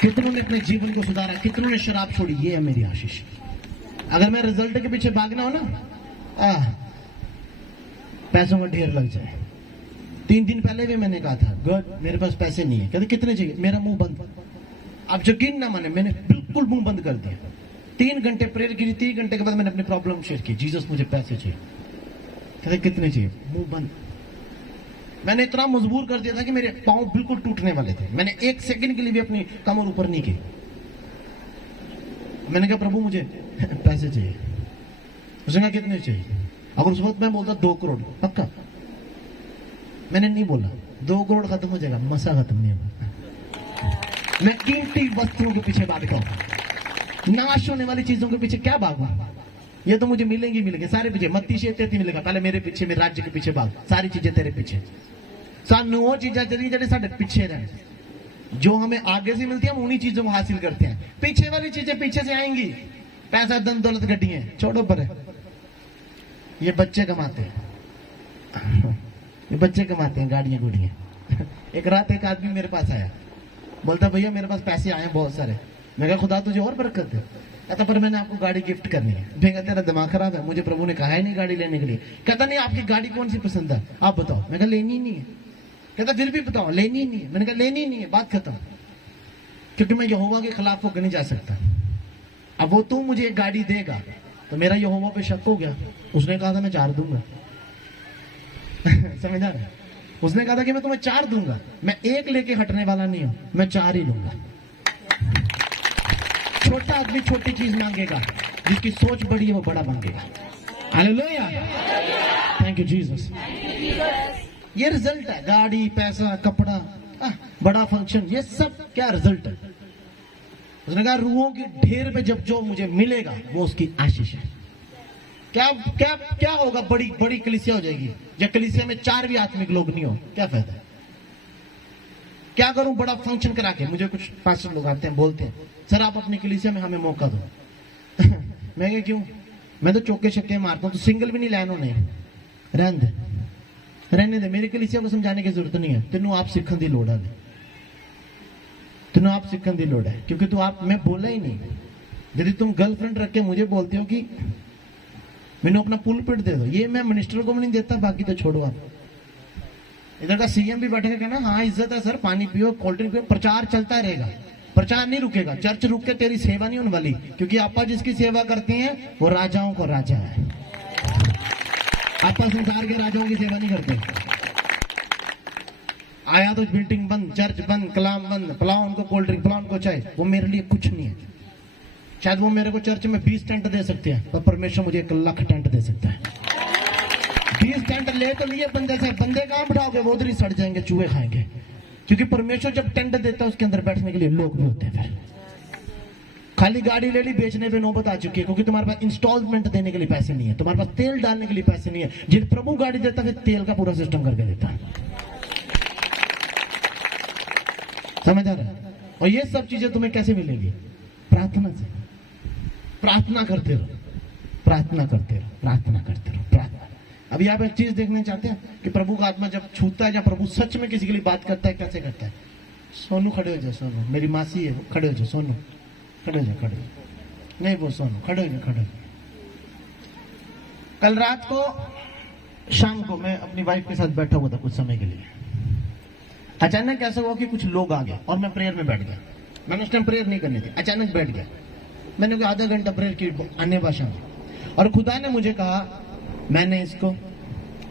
कितनों ने अपने जीवन को सुधारा, कितनों ने शराब छोड़ी, ये है मेरी आशीष। अगर मैं रिजल्ट के पीछे भागना हो ना, पैसों का ढेर लग जाए। 3 दिन पहले भी मैंने कहा था गुड मेरे पास पैसे नहीं है, कहते कितने चाहिए? मेरा मुंह बंद। आप यकीन ना माने, मैंने बिल्कुल मुंह बंद कर दिया। 3 घंटे प्रेयर की, 3 घंटे के बाद मैंने अपनी प्रॉब्लम शेयर की, जीसस मुझे पैसे चाहिए। कहते कितने चाहिए? मुंह बंद। मैंने इतना मजबूर कर दिया था कि मेरे पांव बिल्कुल टूटने वाले थे। मैंने 1 सेकंड के लिए भी अपनी कमर ऊपर नहीं की। मैंने कहा प्रभु मुझे पैसे चाहिए। उसने कहा कितने चाहिए? अगर उस वक्त मैं बोलता 2 करोड़ पक्का, मैंने नहीं बोला 2 करोड़ खत्म हो जाएगा, मसा खत्म नहीं होगा। मैं कीमती वस्तुओं के पीछे भागता हूं, नाश होने वाली चीजों के पीछे क्या भागू? ये तो मुझे मिलेंगे सारे पीछे। मत्ती 6:33 मिलेगा, पहले मेरे पीछे, मेरे राज्य के पीछे भाग, सारी चीजें तेरे पीछे। सानू वो चीजें चली जड़े साढ़े पीछे रहे, जो हमें आगे से मिलती है, हम उन्हीं चीजों को हासिल करते हैं। पीछे वाली चीजें पीछे से आएंगी, पैसा, धन दौलत, गड्डियां, छोड़ो पर है। ये बच्चे कमाते हैं, ये बच्चे कमाते हैं, गाड़ियां गुड़ियां। एक रात एक आदमी मेरे पास आया, बोलता भैया मेरे पास पैसे आए बहुत सारे। मैं कहा खुदा तुझे और बरकत दे। कहता पर मैंने आपको गाड़ी गिफ्ट करनी है। मैं कहता तेरा दिमाग खराब है, मुझे प्रभु ने कहा है नहीं गाड़ी लेने के लिए। कहता नहीं आपकी गाड़ी कौन सी पसंद है आप बताओ। मैं कहा लेनी नहीं है। कहता फिर भी बताओ। लेनी नहीं है। मैंने कहा लेनी नहीं है, बात खत्म। क्योंकि मैं यहोवा के खिलाफ होकर नहीं जा सकता। अब वो तू मुझे एक गाड़ी देगा तो मेरा यहोवा पे शक हो गया। उसने कहा था मैं 4 दूंगा। समझा रहे? उसने कहा था कि मैं तुम्हें 4 दूंगा, मैं 1 लेके हटने वाला नहीं हूं, मैं 4 ही लूंगा। छोटा आदमी छोटी चीज मांगेगा, जिसकी सोच बड़ी है वो बड़ा मांगेगा। Hallelujah, thank you Jesus. ये रिजल्ट है, गाड़ी, पैसा, कपड़ा, बड़ा फंक्शन, ये सब क्या रिजल्ट है? उसने कहा रूहों की ढेर पे जब जो मुझे मिलेगा वो उसकी आशीष है। क्या क्या क्या होगा? बड़ी बड़ी कलीसिया हो जाएगी। जब कलीसिया में 4 भी आत्मिक लोग नहीं हो, क्या फायदा है? क्या करूं बड़ा फंक्शन करा के? मुझे कुछ पास्टर लोग आते हैं, बोलते हैं सर आप अपनी कलीसिया में हमें मौका दो। मैं कहा क्यों? मैं तो चौके छक्के मारता हूं, तो सिंगल भी नहीं लाया उन्होंने। रहने दे, मेरी कलीसिया को समझाने की जरूरत नहीं है। तेनों आप सीखने की लोड़ है, तेनों आप सीखने की लोड़ है, क्योंकि तू आप मैं बोला ही नहीं। यदि तुम गर्लफ्रेंड रख के मुझे बोलते हो कि मैंने अपना पुलपिट दे दो, ये मैं मिनिस्टर को भी नहीं देता, बाकी तो छोड़ो आप। इधर का सीएम भी बैठेगा ना, हाँ इज्जत है सर, पानी पियो, कोल्ड ड्रिंक पियो, प्रचार चलता रहेगा, प्रचार नहीं रुकेगा। चर्च रुक के तेरी सेवा नहीं होने वाली, क्योंकि आपा जिसकी सेवा करते हैं वो राजाओं को राजा है। आपा संसार के राजाओं की सेवा नहीं करते। आया तो मीटिंग बंद, चर्च बंद, कलाम बंद, पिलाओ उनको कोल्ड ड्रिंक, पिलाओ उनको चाय, वो मेरे लिए कुछ नहीं है। शायद वो मेरे को चर्च में 20 टेंट दे सकते हैं, पर परमेश्वर मुझे 1 लाख टेंट दे सकता है। 20 टेंट ले तो लिए बंदे से, बंदे कहां बिठाओगे? वो उधर ही सड़ जाएंगे, चूहे खाएंगे। क्योंकि परमेश्वर जब टेंट देता है उसके अंदर बैठने के लिए लोग भी होते हैं। फिर खाली गाड़ी ले ली, बेचने पे नौबत आ चुकी है, क्योंकि तुम्हारे पास इंस्टॉलमेंट देने के लिए पैसे नहीं है, तुम्हारे पास तेल डालने के लिए पैसे नहीं है। जिन प्रभु गाड़ी देता है तेल का पूरा सिस्टम करके देता है। समझ आ रहा है? और ये सब चीजें तुम्हें कैसे मिलेगी? प्रार्थना से। प्रार्थना करते रहो, प्रार्थना करते रहो, प्रार्थना करते रहो, प्रार्थना। अभी आप एक चीज देखने चाहते हैं कि प्रभु का आत्मा जब छूता है, या प्रभु सच में किसी के लिए बात करता है, कैसे करता है? सोनू खड़े हो जाए, सोनू मेरी मासी है, खड़े हो जाए, सोनू खड़े हो जाए, खड़े नहीं वो सोनू खड़े हो जाए, खड़े हो जाए। कल रात को शाम को मैं अपनी वाइफ के साथ बैठा हुआ था कुछ समय के लिए। अचानक ऐसा हुआ कि कुछ लोग आ गए और मैं प्रेयर में बैठ गया। मैंने उस टाइम प्रेयर नहीं करनी थी, अचानक बैठ गया। मैंने कहा आधा घंटा प्रेयर की अन्य भाषा में, और खुदा ने मुझे कहा मैंने इसको,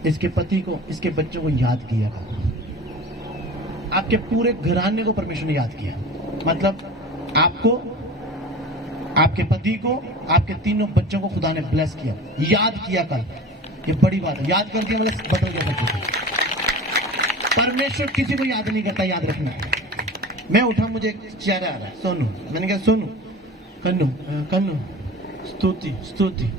इसके पति को, इसके बच्चों को याद किया। आपके पूरे घराने को परमेश्वर ने याद किया। मतलब आपको, आपके पति को, आपके 3 बच्चों को खुदा ने ब्लेस किया, याद किया। कल ये बड़ी बात है, याद करके मतलब बदल गया सब कुछ। परमेश्वर किसी को याद नहीं करता, याद रखना। मैं उठा, मुझे एक चेहरा आ रहा है, सोनू। मैंने कहा सोनू, कन्नू कन्नू स्तुति स्तुति।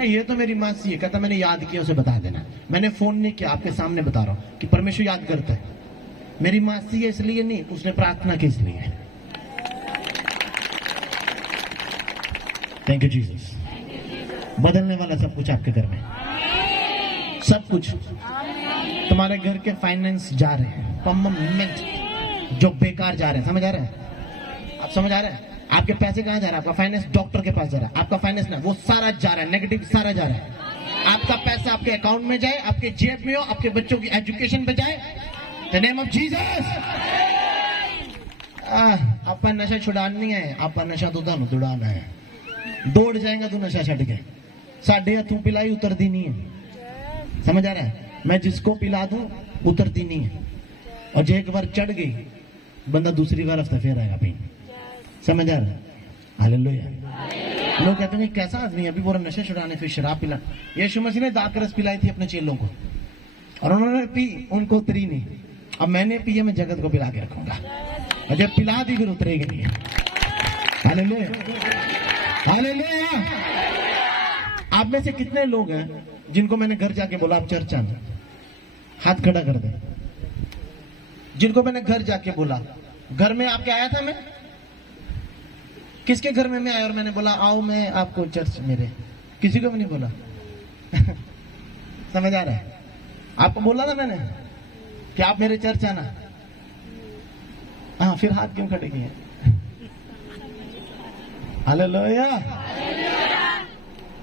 ये तो मेरी मासी है। कहता मैंने याद किया, उसे बता देना। मैंने फोन नहीं किया, आपके सामने बता रहा हूं कि परमेश्वर याद करता है। मेरी मासी है इसलिए नहीं, उसने प्रार्थना की इसलिए। Thank you Jesus. बदलने वाला सब कुछ आपके घर में, सब कुछ। तुम्हारे घर के फाइनेंस जा रहे हैं, परमानेंट जो बेकार जा रहे हैं, समझ आ रहा है? आप समझ आ रहा है? आपके पैसे कहां जा रहा है? आपका फाइनेंस डॉक्टर के पास जा रहा है। आपका फाइनेंस ना, वो सारा जा रहा है, नेगेटिव सारा जा रहा है। आपका पैसा आपके अकाउंट में जाए, आपके जेब में हो, आपके बच्चों की एजुकेशन पे जाए। The name of Jesus. आपका नशा छुड़ानी है, आपका नशा तो ਤੁਹਾਨੂੰ छुड़ाना है। दौड़ जाएगा तू नशा छड़ के। साढ़े हथों पिलाई उतरती नहीं है, समझ आ रहा है? मैं जिसको पिला दूं उतरती नहीं है, और जो एक बार चढ़ गई बंदा दूसरी बार हफ्ता फिर आएगा भाई। समझ आ रहा है? हालेलुया। लोग कहते हैं कैसा आदमी, अभी पूरा नशा छुड़ाने फिर शराब पिला। यीशु मसीह ने दाख रस पिलाई थी अपने चेलों को, और उन्होंने पी, उनको उतरी नहीं। अब मैंने पी है, मैं जगत को पिला के रखूंगा, और जब पिला दी फिर उतरेगी नहीं। Hallelujah, hallelujah. आप में से कितने लोग हैं जिनको मैंने घर जाके बोला आप चर्च आना? हाथ खड़ा कर दे। जिनको मैंने घर जाके बोला, घर में आपके आया था मैं? किसके घर में मैं आया और मैंने बोला आओ मैं आपको चर्च मेरे? किसी को भी नहीं बोला। समझ आ रहा है? आपको बोला था मैंने कि आप मेरे चर्च आना। हाँ, फिर हाथ क्यों खड़े किए? हालेलुया।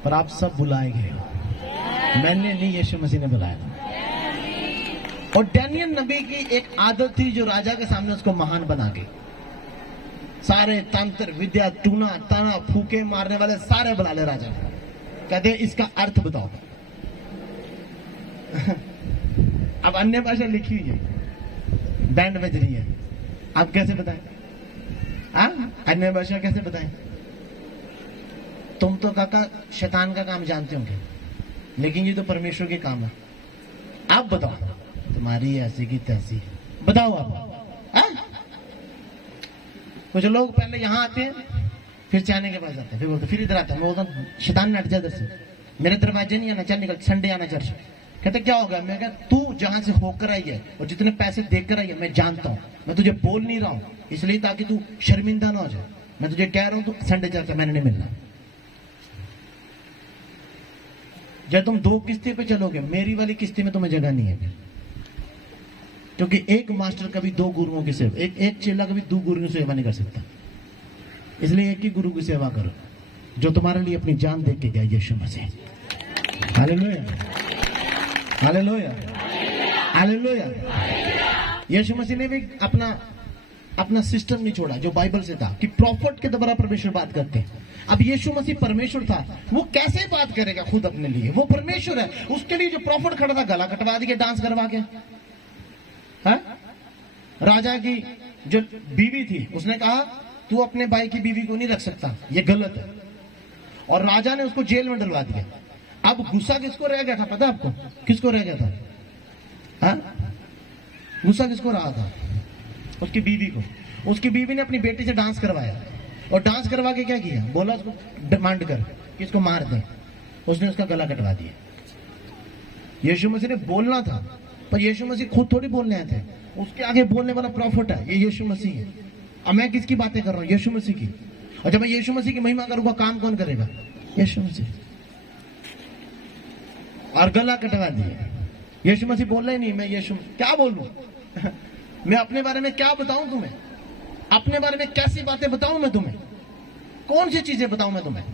पर आप सब बुलाए गए हो, मैंने नहीं, यीशु मसीह ने बुलाया। और डैनियल नबी की एक आदत थी जो राजा के सामने उसको महान बना गई। सारे तंत्र विद्या, टूना ताना, फूके मारने वाले सारे बुला ले राजा। कहते इसका अर्थ बताओ। अब अन्य भाषा लिखी हुई है, बैंड बज रही है, आप कैसे बताएं? अन्य भाषा कैसे बताएं? तुम तो काका शैतान का काम जानते होंगे, लेकिन ये तो परमेश्वर के काम है। आप बताओ, तुम्हारी ऐसी की तैसी, बताओ आप। कुछ लोग पहले यहां आते हैं, फिर चाहने के पास जाता है, फिर बोलते फिर इधर आता है। मैं बोलता हूँ शैतान नट जा इधर से, मेरे दरवाजे नहीं आना, चल निकल, संडे आना चर्च। कहते क्या होगा? मैं कहा तू जहां से होकर आई है और जितने पैसे देकर आई है मैं जानता हूँ, मैं तुझे बोल नहीं रहा हूँ इसलिए ताकि तू शर्मिंदा ना हो जाए। मैं तुझे कह रहा हूँ तू संडे चर्च मैंने नहीं मिलना। जब तुम 2 किस्ती पे चलोगे, मेरी वाली किस्ती में तुम्हें जगह नहीं है, क्योंकि एक मास्टर कभी 2 गुरुओं की सेवा, एक चेला कभी 2 गुरुओं की सेवा नहीं कर सकता। इसलिए एक ही गुरु की सेवा करो जो तुम्हारे लिए अपनी जान दे के गया, Yeshu Masih. Hallelujah, hallelujah, hallelujah. Yeshu Masih ने भी अपना सिस्टम नहीं छोड़ा जो बाइबल से था कि प्रॉफिट के द्वारा परमेश्वर बात करते हैं। अब यीशु मसीह परमेश्वर था, वो कैसे बात करेगा खुद अपने लिए? वो परमेश्वर है, उसके लिए जो प्रॉफिट खड़ा था गला कटवा दिया डांस करवा के। है? राजा की जो बीवी थी उसने कहा तू अपने भाई की बीवी को नहीं रख सकता, ये गलत है, और राजा ने उसको जेल में डलवा दिया। अब गुस्सा किसको रह गया था पता आपको? किसको रह गया था? हा? गुस्सा किसको रहा था? उसकी बीवी को। उसकी बीवी ने अपनी बेटी से डांस करवाया, और डांस करवा के क्या किया? बोला उसको डिमांड कर कि इसको मार दे। उसने उसका गला कटवा दिया। यीशु मसीह ने बोलना था, पर यीशु मसीह खुद थोड़ी बोलने आए थे, उसके आगे बोलने वाला प्रॉफिट है, ये यीशु मसीह है। अब मैं किसकी बातें कर रहा हूँ? यीशु मसीह की। और जब मैं यीशु मसीह की महिमा करूंगा, काम कौन करेगा? यीशु मसीह। और गला कटवा दिया। यीशु मसीह बोल रहे नहीं, मैं यीशु क्या बोलूं? मैं अपने बारे में क्या बताऊं तुम्हें? अपने बारे में कैसी बातें बताऊं मैं तुम्हें? कौन सी चीजें बताऊं मैं तुम्हें?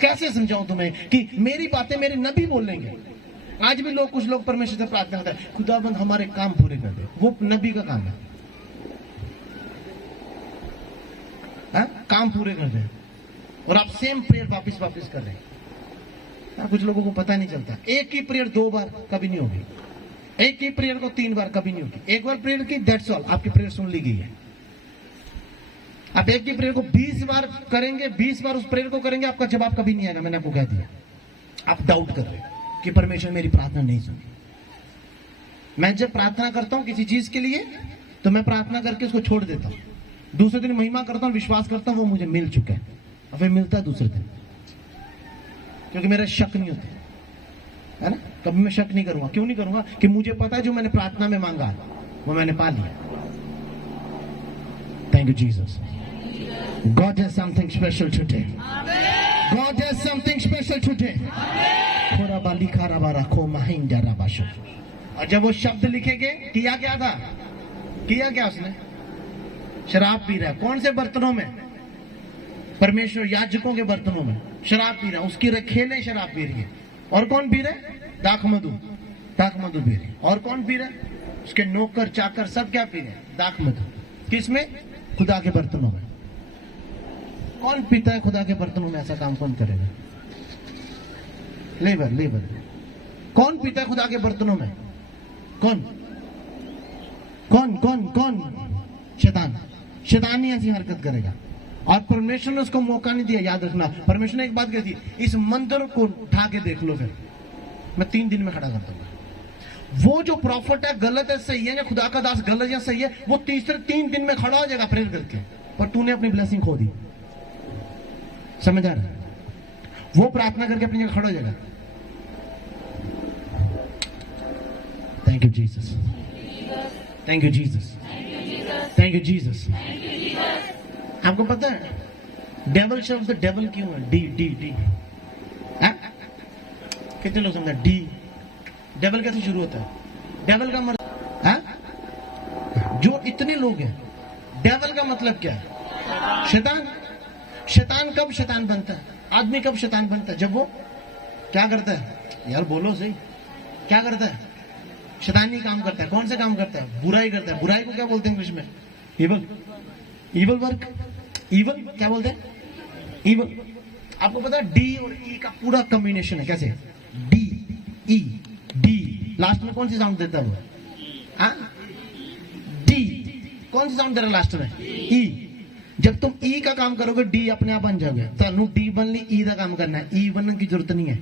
कैसे समझाऊं तुम्हें कि मेरी बातें मेरे नबी बोलेंगे? आज भी कुछ लोग परमेश्वर से प्रार्थना करते हैं, खुदाबंद हमारे काम पूरे कर दे। वो नबी का काम है, काम पूरे कर दे, और आप सेम प्रेयर वापस कर रहे हैं। कुछ लोगों को पता नहीं चलता। एक ही प्रेयर 2 बार कभी नहीं होगी, एक ही प्रेयर को 3 बार कभी नहीं होगी। एक बार प्रेयर की, दैट्स ऑल, आपकी प्रेयर सुन ली गई है। आप एक ही प्रेयर को 20 बार करेंगे, 20 बार उस प्रेयर को करेंगे, आपका जवाब कभी नहीं आएगा। मैंने आपको कह दिया। आप डाउट कर रहे हैं कि परमेश्वर मेरी प्रार्थना नहीं सुनी। मैं जब प्रार्थना करता हूं किसी चीज के लिए, तो मैं प्रार्थना करके उसको छोड़ देता हूं। दूसरे दिन महिमा करता हूं, विश्वास करता हूं वो मुझे मिल चुका है, और फिर मिलता है दूसरे दिन, क्योंकि मेरा शक नहीं होता है ना। कभी मैं शक नहीं करूंगा। क्यों नहीं करूंगा? कि मुझे पता है जो मैंने प्रार्थना में मांगा वो मैंने पा लिया। Thank you Jesus. God has something special today. God has something special today. खोरा बाली खारा बारा खो महिंदा राबाशो। और जब वो शब्द लिखेंगे, किया क्या था? किया क्या उसने? शराब पी रहा है। कौन से बर्तनों में? परमेश्वर याजकों के बर्तनों में शराब पी रहा है। उसकी रखेलें शराब पी रही है। और कौन पी रहे? दाख मधु पी रहे। और कौन पी रहे? उसके नौकर चाकर सब क्या पी रहे? दाख मधु। किसमें? खुदा के बर्तनों में। कौन पीता है खुदा के बर्तनों में? ऐसा काम कौन करेगा? लेबर। कौन पीता है खुदा के बर्तनों में? कौन? शैतान ही ऐसी हरकत करेगा, और परमेश्वर ने उसको मौका नहीं दिया। याद रखना, परमेश्वर ने एक बात कही थी, इस मंदिर को उठा के देख लो, फिर मैं 3 दिन में खड़ा कर दूंगा। वो जो प्रॉफिट है गलत है सही है, या खुदा का दास गलत या सही है, वो 3 दिन में खड़ा हो जाएगा प्रेयर करके, पर तूने अपनी ब्लेसिंग खो दी। समझ आ रहा है? वो प्रार्थना करके अपनी जगह खड़ा हो जाएगा। Thank you Jesus, thank you Jesus, thank you Jesus. आपको पता है डेवल शब्द डेवल क्यों है? D D D. कितने लोग समझा? डी डेवल कैसे शुरू होता है? डेवल का मतलब जो इतने लोग हैं, डेवल का मतलब क्या है? शैतान। शैतान कब शैतान बनता है? आदमी कब शैतान बनता है? जब वो क्या करता है? यार बोलो सही, क्या करता है? शैतानी काम करता है। कौन सा काम करता है? बुराई करता है। बुराई को क्या बोलते हैं इंग्लिश में? इवल। Evil work. इवल क्या बोलते हैं? इवल। आपको पता है डी और ई का पूरा कॉम्बिनेशन है। कैसे? डी ई डी, लास्ट में कौन सी साउंड देता है वो? डी। कौन सी साउंड दे रहा लास्ट में? ई। जब तुम ई का काम करोगे डी अपने आप बन जाओगे। तो डी बन ली, ई का काम करना है। ई बनने की जरूरत नहीं है।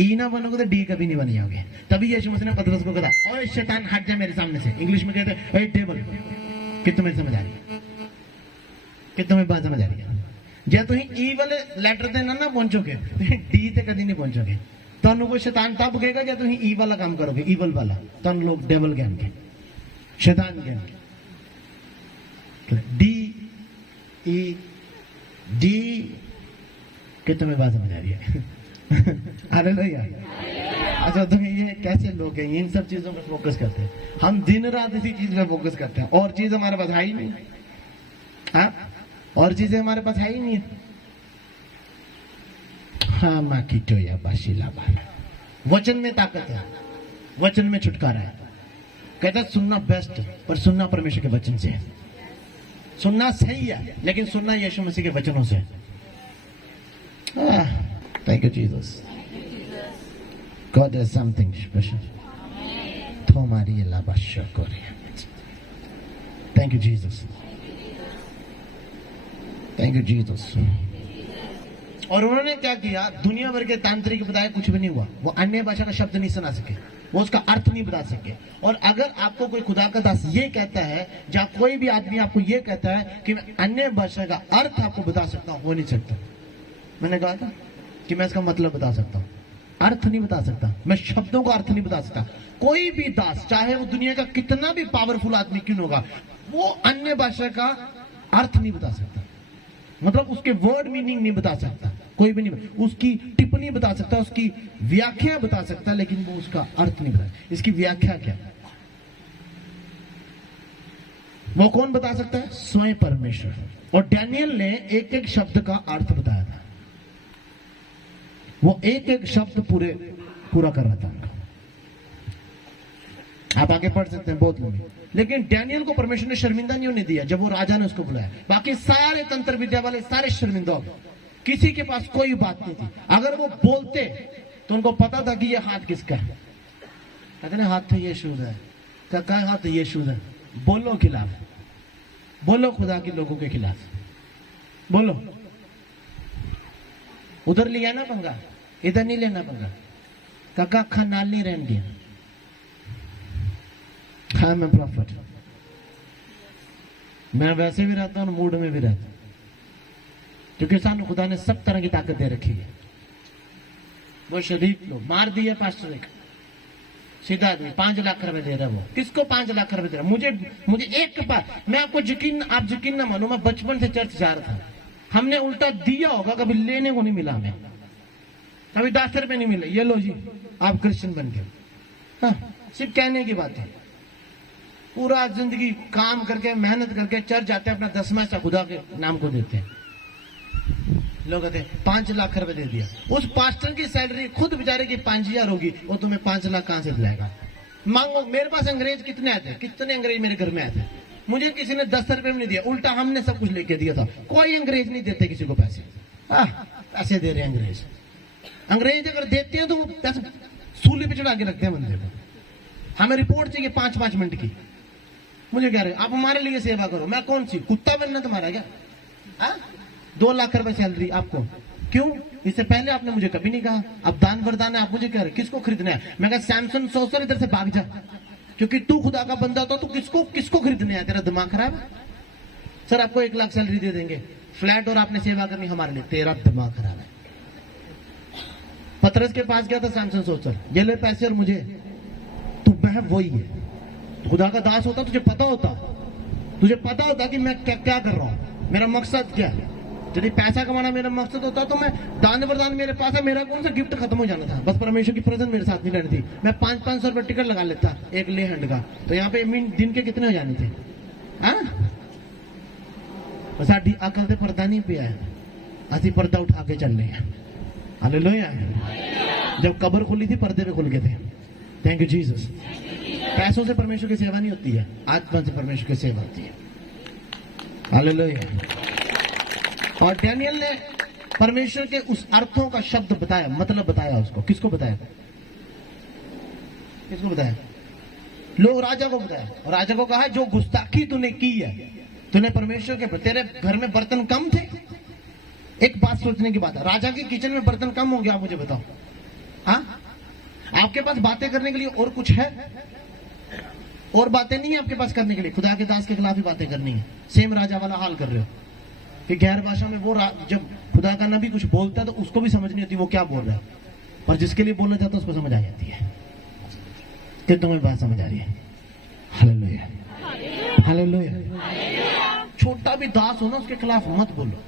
ई ना बनोगे तो डी कभी नहीं बन जाओगे। तभी यीशु मसीह ने पतरस को कहा, ओए शैतान हट जा मेरे सामने से। इंग्लिश में कहते हैं ओए डेविल। कि तुम्हें समझ आ रही है? कि तुम्हें बात समझ आ रही है? जे तुम ई वाले लैटर ते ना पहुंचोगे डी ते कभी नहीं पहुंचोगे। तुहानू कोई शैतान तब कहेगा जब तुम ई वाला काम करोगे, ईवल वाला। तुम लोग डेवल ज्ञान के, शैतान ज्ञान के। डी ई डी कि तुम्हें बात समझ आ रही है? हालेलुया। अच्छा, तुम ये कैसे लोग हैं इन सब चीजों पर फोकस करते हैं? हम दिन रात इसी चीज पे फोकस करते हैं, और चीज हमारे पास है ही नहीं। हाँ, और चीजें हमारे पास है ही नहीं है। हाँ, माँ की टोया बाशीला बाला। वचन में ताकत है, वचन में छुटकारा है। कहता है सुनना बेस्ट, पर सुनना परमेश्वर के वचन से है। सुनना सही है, लेकिन सुनना यीशु मसीह के वचनों से है। Thank you, Jesus. God has something special. Tomari labasha korea. Thank you, Jesus. Thank you, Jesus. और उन्होंने क्या किया? दुनिया भर के तांत्रिक बताया, कुछ भी नहीं हुआ। वो अन्य भाषा का शब्द नहीं सुना सके, वो उसका अर्थ नहीं बता सके। और अगर आपको कोई खुदा का दास ये कहता है, जहां कोई भी आदमी आपको ये कहता है कि मैं अन्य भाषा का अर्थ आपको बता सकता हूं, वो नहीं सकता। मैंने कहा था कि मैं इसका मतलब बता सकता हूं, अर्थ नहीं बता सकता। मैं शब्दों का अर्थ नहीं बता सकता। कोई भी दास, चाहे वो दुनिया का कितना भी पावरफुल आदमी क्यों होगा, वो अन्य भाषा का अर्थ नहीं बता सकता। मतलब उसके वर्ड मीनिंग नहीं बता सकता, कोई भी नहीं। उसकी टिप्पणी बता सकता, उसकी व्याख्या बता सकता, लेकिन वो उसका अर्थ नहीं बता। इसकी व्याख्या क्या? वो कौन बता सकता है? स्वयं परमेश्वर। और डैनियल ने एक एक शब्द का अर्थ बताया था। वो एक एक शब्द पूरा कर रहा था उनका। आप आगे पढ़ सकते हैं बहुत लंबी। लेकिन डैनियल को परमेश्वर ने शर्मिंदा नहीं होने दिया जब वो राजा ने उसको बुलाया। बाकी सारे तंत्र विद्या वाले सारे शर्मिंदा हो गए, किसी के पास कोई बात नहीं थी। अगर वो बोलते तो उनको पता था कि ये हाथ किसका है। कहते ना हाथ तो यीशु है, क्या हाथ यीशु है। बोलो खिलाफ, बोलो खुदा के लोगों के खिलाफ, बोलो। उधर लिया ना पंगा, इधर नहीं लेना पंगा। काका अखा नाल नहीं रहन दिया। हाँ, मैं प्रॉफिट, मैं वैसे भी रहता हूं और मूड में भी रहता हूं, क्योंकि सानू खुदा ने सब तरह की ताकत दे रखी है। वो शरीफ लोग मार दिए पास्टर एक सीधा आदमी 5 लाख रुपए दे रहा है। वो किसको 5 लाख रुपए दे रहा है? मुझे एक के पास, मैं आपको आप यकीन ना मानो, मैं बचपन से चर्च जा रहा था। हमने उल्टा दिया होगा, कभी लेने को नहीं मिला हमें, कभी 10 रुपए नहीं मिले। ये लो जी, आप क्रिश्चियन बन गए। हाँ, सिर्फ कहने की बात है। पूरा जिंदगी काम करके मेहनत करके चर्च जाते हैं, अपना 10वां हिस्सा खुदा के नाम को देते हैं। लोग कहते हैं 5 लाख रुपए दे दिया। उस पास्टर की सैलरी खुद बेचारे की 5000 होगी, वो तुम्हें 5 लाख कहां से दिलाएगा? मांगो। मेरे पास अंग्रेज कितने आए थे, कितने अंग्रेज मेरे घर में आए थे, मुझे किसी ने 10 रुपए में नहीं दिया, उल्टा हमने सब कुछ लेके दिया था। कोई अंग्रेज नहीं देते किसी को पैसे। पैसे दे रहे अंग्रेज। अंग्रेज अगर देते हैं तो वो पैसे सूली पे चढ़ा के रखते हैं बंदे को। हमें रिपोर्ट चाहिए 5-5 मिनट की। मुझे कह रहे आप हमारे लिए सेवा करो। मैं कौन सी कुत्ता बनना तुम्हारा क्या? 2 लाख रुपए सैलरी आपको, क्यों? इससे पहले आपने मुझे कभी नहीं कहा। अब दान वरदान है, आप मुझे कह रहे किसको खरीदना है? मैं कहा सैमसंग सोचर इधर से भाग जा, क्योंकि तू खुदा का बंदा तो तू किसको खरीदने है? तेरा दिमाग खराब है? सर आपको 1 लाख सैलरी दे देंगे, फ्लैट और आपने सेवा करनी हमारे लिए। तेरा दिमाग खराब है। पतरस के पास गया था सैमसंग सोचर, ये ले पैसे और मुझे, तू मैं वही है। खुदा का दास होता, तुझे पता होता कि मैं क्या कर रहा हूं, मेरा मकसद क्या है। यदि पैसा कमाना मेरा मकसद होता तो मैं दान वरदान मेरे पास है, मेरा कौन सा गिफ्ट खत्म हो जाना था। बस परमेश्वर की प्रेजेंस मेरे साथ नहीं रहनी थी। मैं 500-500 रुपए टिकट लगा लेता एक ले हैंड का, तो यहाँ पे दिन के कितने हो जाने थे? साडी अकल ते पर्दा नहीं पिया है, असी पर्दा उठा के चल रहे हैं। हालेलुया। जब कब्र खुली थी पर्दे पे खुल गए थे। Thank you Jesus. पैसों से परमेश्वर की सेवा नहीं होती है, आत्मा से परमेश्वर की सेवा होती है। हालेलुया। और डैनियल ने परमेश्वर के उस अर्थों का शब्द बताया, मतलब बताया उसको। किसको बताया? लोग राजा को बताया, और राजा को कहा जो गुस्ताखी तूने की है, तूने परमेश्वर के, तेरे घर में बर्तन कम थे। एक बात सोचने की बात है, राजा के किचन में बर्तन कम होंगे? आप मुझे बताओ। हाँ, आपके पास बातें करने के लिए और कुछ है? और बातें नहीं है आपके पास करने के लिए? खुदा के दास के खिलाफ ही बातें करनी है। सेम राजा वाला हाल कर रहे हो। कि गैर भाषा में वो जब खुदा का नबी कुछ बोलता है तो उसको भी समझ नहीं होती वो क्या बोल रहा है, पर जिसके लिए बोलना चाहता है उसको समझ आ जाती है। कि तुम्हें बात समझ आ रही है? Hallelujah, hallelujah. छोटा भी दास हो ना, उसके खिलाफ मत बोलो।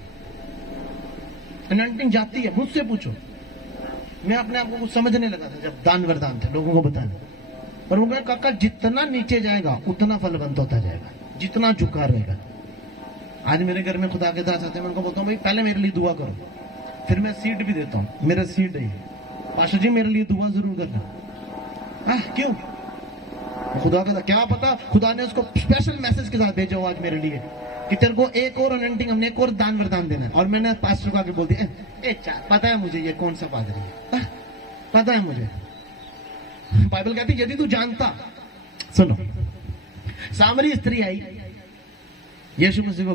अनंटिंग जाती है, मुझसे पूछो। मैं अपने आप को कुछ समझने लगा था जब दान वरदान थे लोगों को बताने, पर वो कहा काका जितना नीचे जाएगा उतना फलवंत होता जाएगा, जितना झुका रहेगा। आज मेरे घर में खुदा के दास आते हैं, मैं उनको बोलता हूँ भाई पहले मेरे लिए दुआ करो, फिर मैं सीट भी देता हूँ, मेरा सीट है पाशा जी, मेरे लिए दुआ जरूर करना। क्यों? खुदा का क्या पता खुदा ने उसको स्पेशल मैसेज के साथ भेजा हो आज मेरे लिए कि तेरे को एक और अनंटिंग, हमने एक और दान वरदान देना है। और मैंने पास्टर को आके बोल दिया पता है मुझे ये कौन सा पादरी है, पता है मुझे। बाइबल कहती यदि तू जानता, सुनो, सामरी स्त्री आई यीशु मसीह को